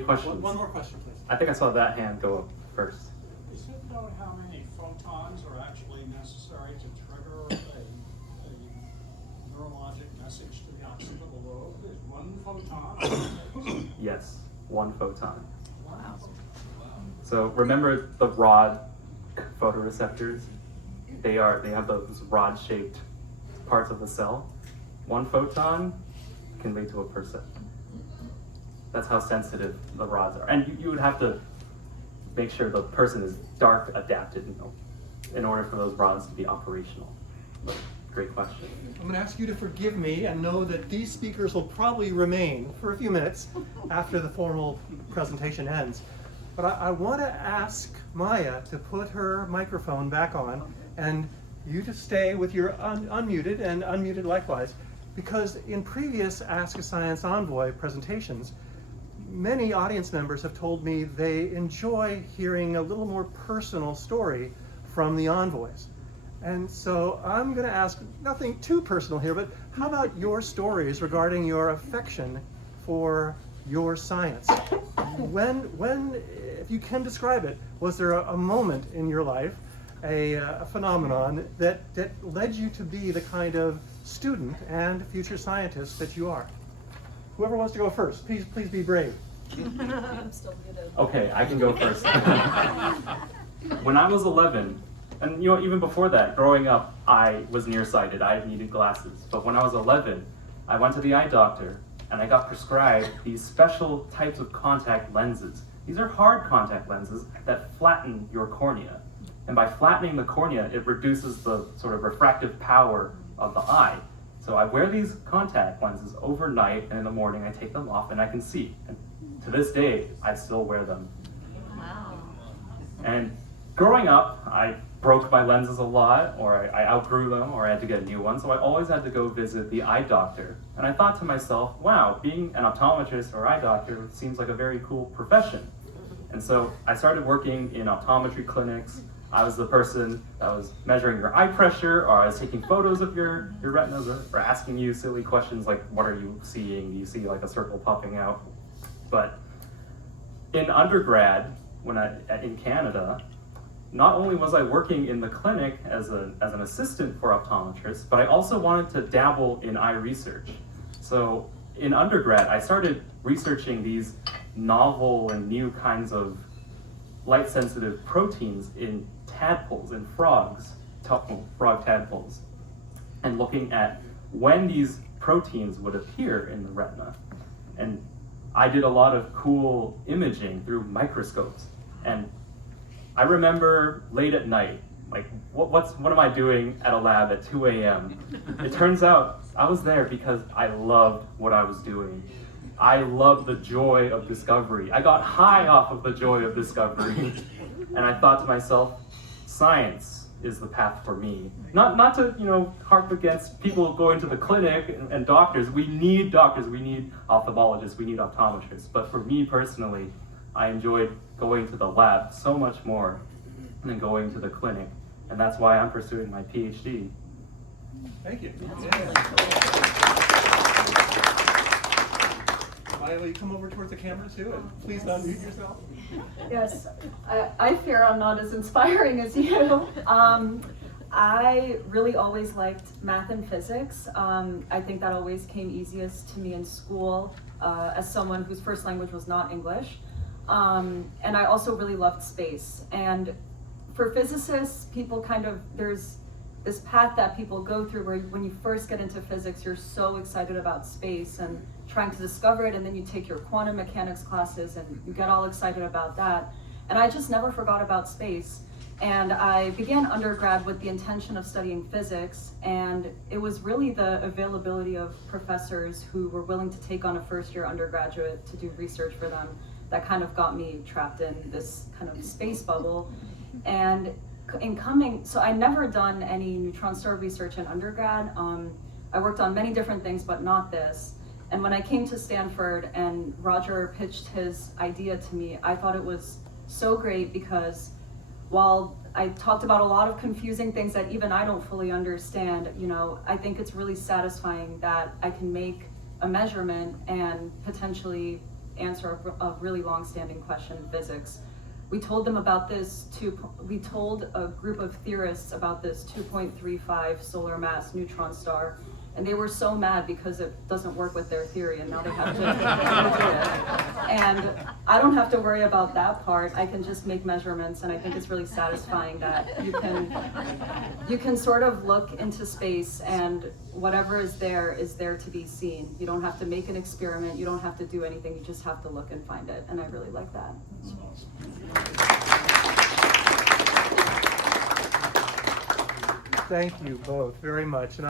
questions. One more question, please. I think I saw that hand go up first. Is it known how many photons are actually necessary to trigger a neurologic message to the occipital lobe? Is one photon? Yes, one photon. Wow. So remember the rod photoreceptors? They have those rod-shaped parts of the cell. One photon can lead to a perception. That's how sensitive the rods are. And you would have to make sure the person is dark adapted, in order for those rods to be operational. But great question. I'm going to ask you to forgive me and know that these speakers will probably remain for a few minutes after the formal presentation ends. But I want to ask Maya to put her microphone back on, and you to stay with your unmuted and unmuted likewise, because in previous Ask a Science Envoy presentations, many audience members have told me they enjoy hearing a little more personal story from the envoys. And so I'm going to ask nothing too personal here, but how about your stories regarding your affection for your science? When, if you can describe it, was there a moment in your life, a phenomenon that led you to be the kind of student and future scientist that you are? Whoever wants to go first, please be brave. I'm still muted. Okay, I can go first. When I was 11, and even before that, growing up, I was nearsighted. I needed glasses. But when I was 11, I went to the eye doctor, and I got prescribed these special types of contact lenses. These are hard contact lenses that flatten your cornea. And by flattening the cornea, it reduces the sort of refractive power of the eye. So I wear these contact lenses overnight, and in the morning I take them off and I can see. And to this day, I still wear them. Wow. And growing up, I broke my lenses a lot, or I outgrew them, or I had to get a new one, so I always had to go visit the eye doctor. And I thought to myself, wow, being an optometrist or eye doctor seems like a very cool profession. And so I started working in optometry clinics. I was the person that was measuring your eye pressure, or I was taking photos of your retinas, or asking you silly questions like, what are you seeing? Do you see like a circle popping out? But in undergrad, in Canada, not only was I working in the clinic as an assistant for optometrists, but I also wanted to dabble in eye research. So in undergrad, I started researching these novel and new kinds of light-sensitive proteins in tadpoles and frogs, frog tadpoles, and looking at when these proteins would appear in the retina. And I did a lot of cool imaging through microscopes. And I remember late at night like, what am I doing at a lab at 2 a.m.? It turns out I was there because I loved what I was doing. I loved the joy of discovery. I got high off of the joy of discovery. And I thought to myself, science is the path for me. Not to, harp against people going to the clinic and doctors. We need doctors, we need ophthalmologists, we need optometrists. But for me personally, I enjoyed going to the lab so much more than going to the clinic. And that's why I'm pursuing my PhD. Thank you. Maya, will you come over towards the camera too, and please unmute yourself? Yes, I fear I'm not as inspiring as you. I really always liked math and physics. I think that always came easiest to me in school as someone whose first language was not English. And I also really loved space. And for physicists, people there's this path that people go through where when you first get into physics, you're so excited about space and trying to discover it, and then you take your quantum mechanics classes and you get all excited about that. And I just never forgot about space. And I began undergrad with the intention of studying physics, and it was really the availability of professors who were willing to take on a first-year undergraduate to do research for them that kind of got me trapped in this kind of space bubble. And so I never done any neutron star research in undergrad. I worked on many different things, but not this. And when I came to Stanford and Roger pitched his idea to me, I thought it was so great because while I talked about a lot of confusing things that even I don't fully understand, I think it's really satisfying that I can make a measurement and potentially answer a really long-standing question in physics. We told them about we told a group of theorists about this 2.35 solar mass neutron star, and they were so mad because it doesn't work with their theory, and now they have to do it. And I don't have to worry about that part. I can just make measurements, and I think it's really satisfying that you can sort of look into space, and whatever is there to be seen. You don't have to make an experiment. You don't have to do anything. You just have to look and find it, and I really like that. That's awesome. Thank you both very much. And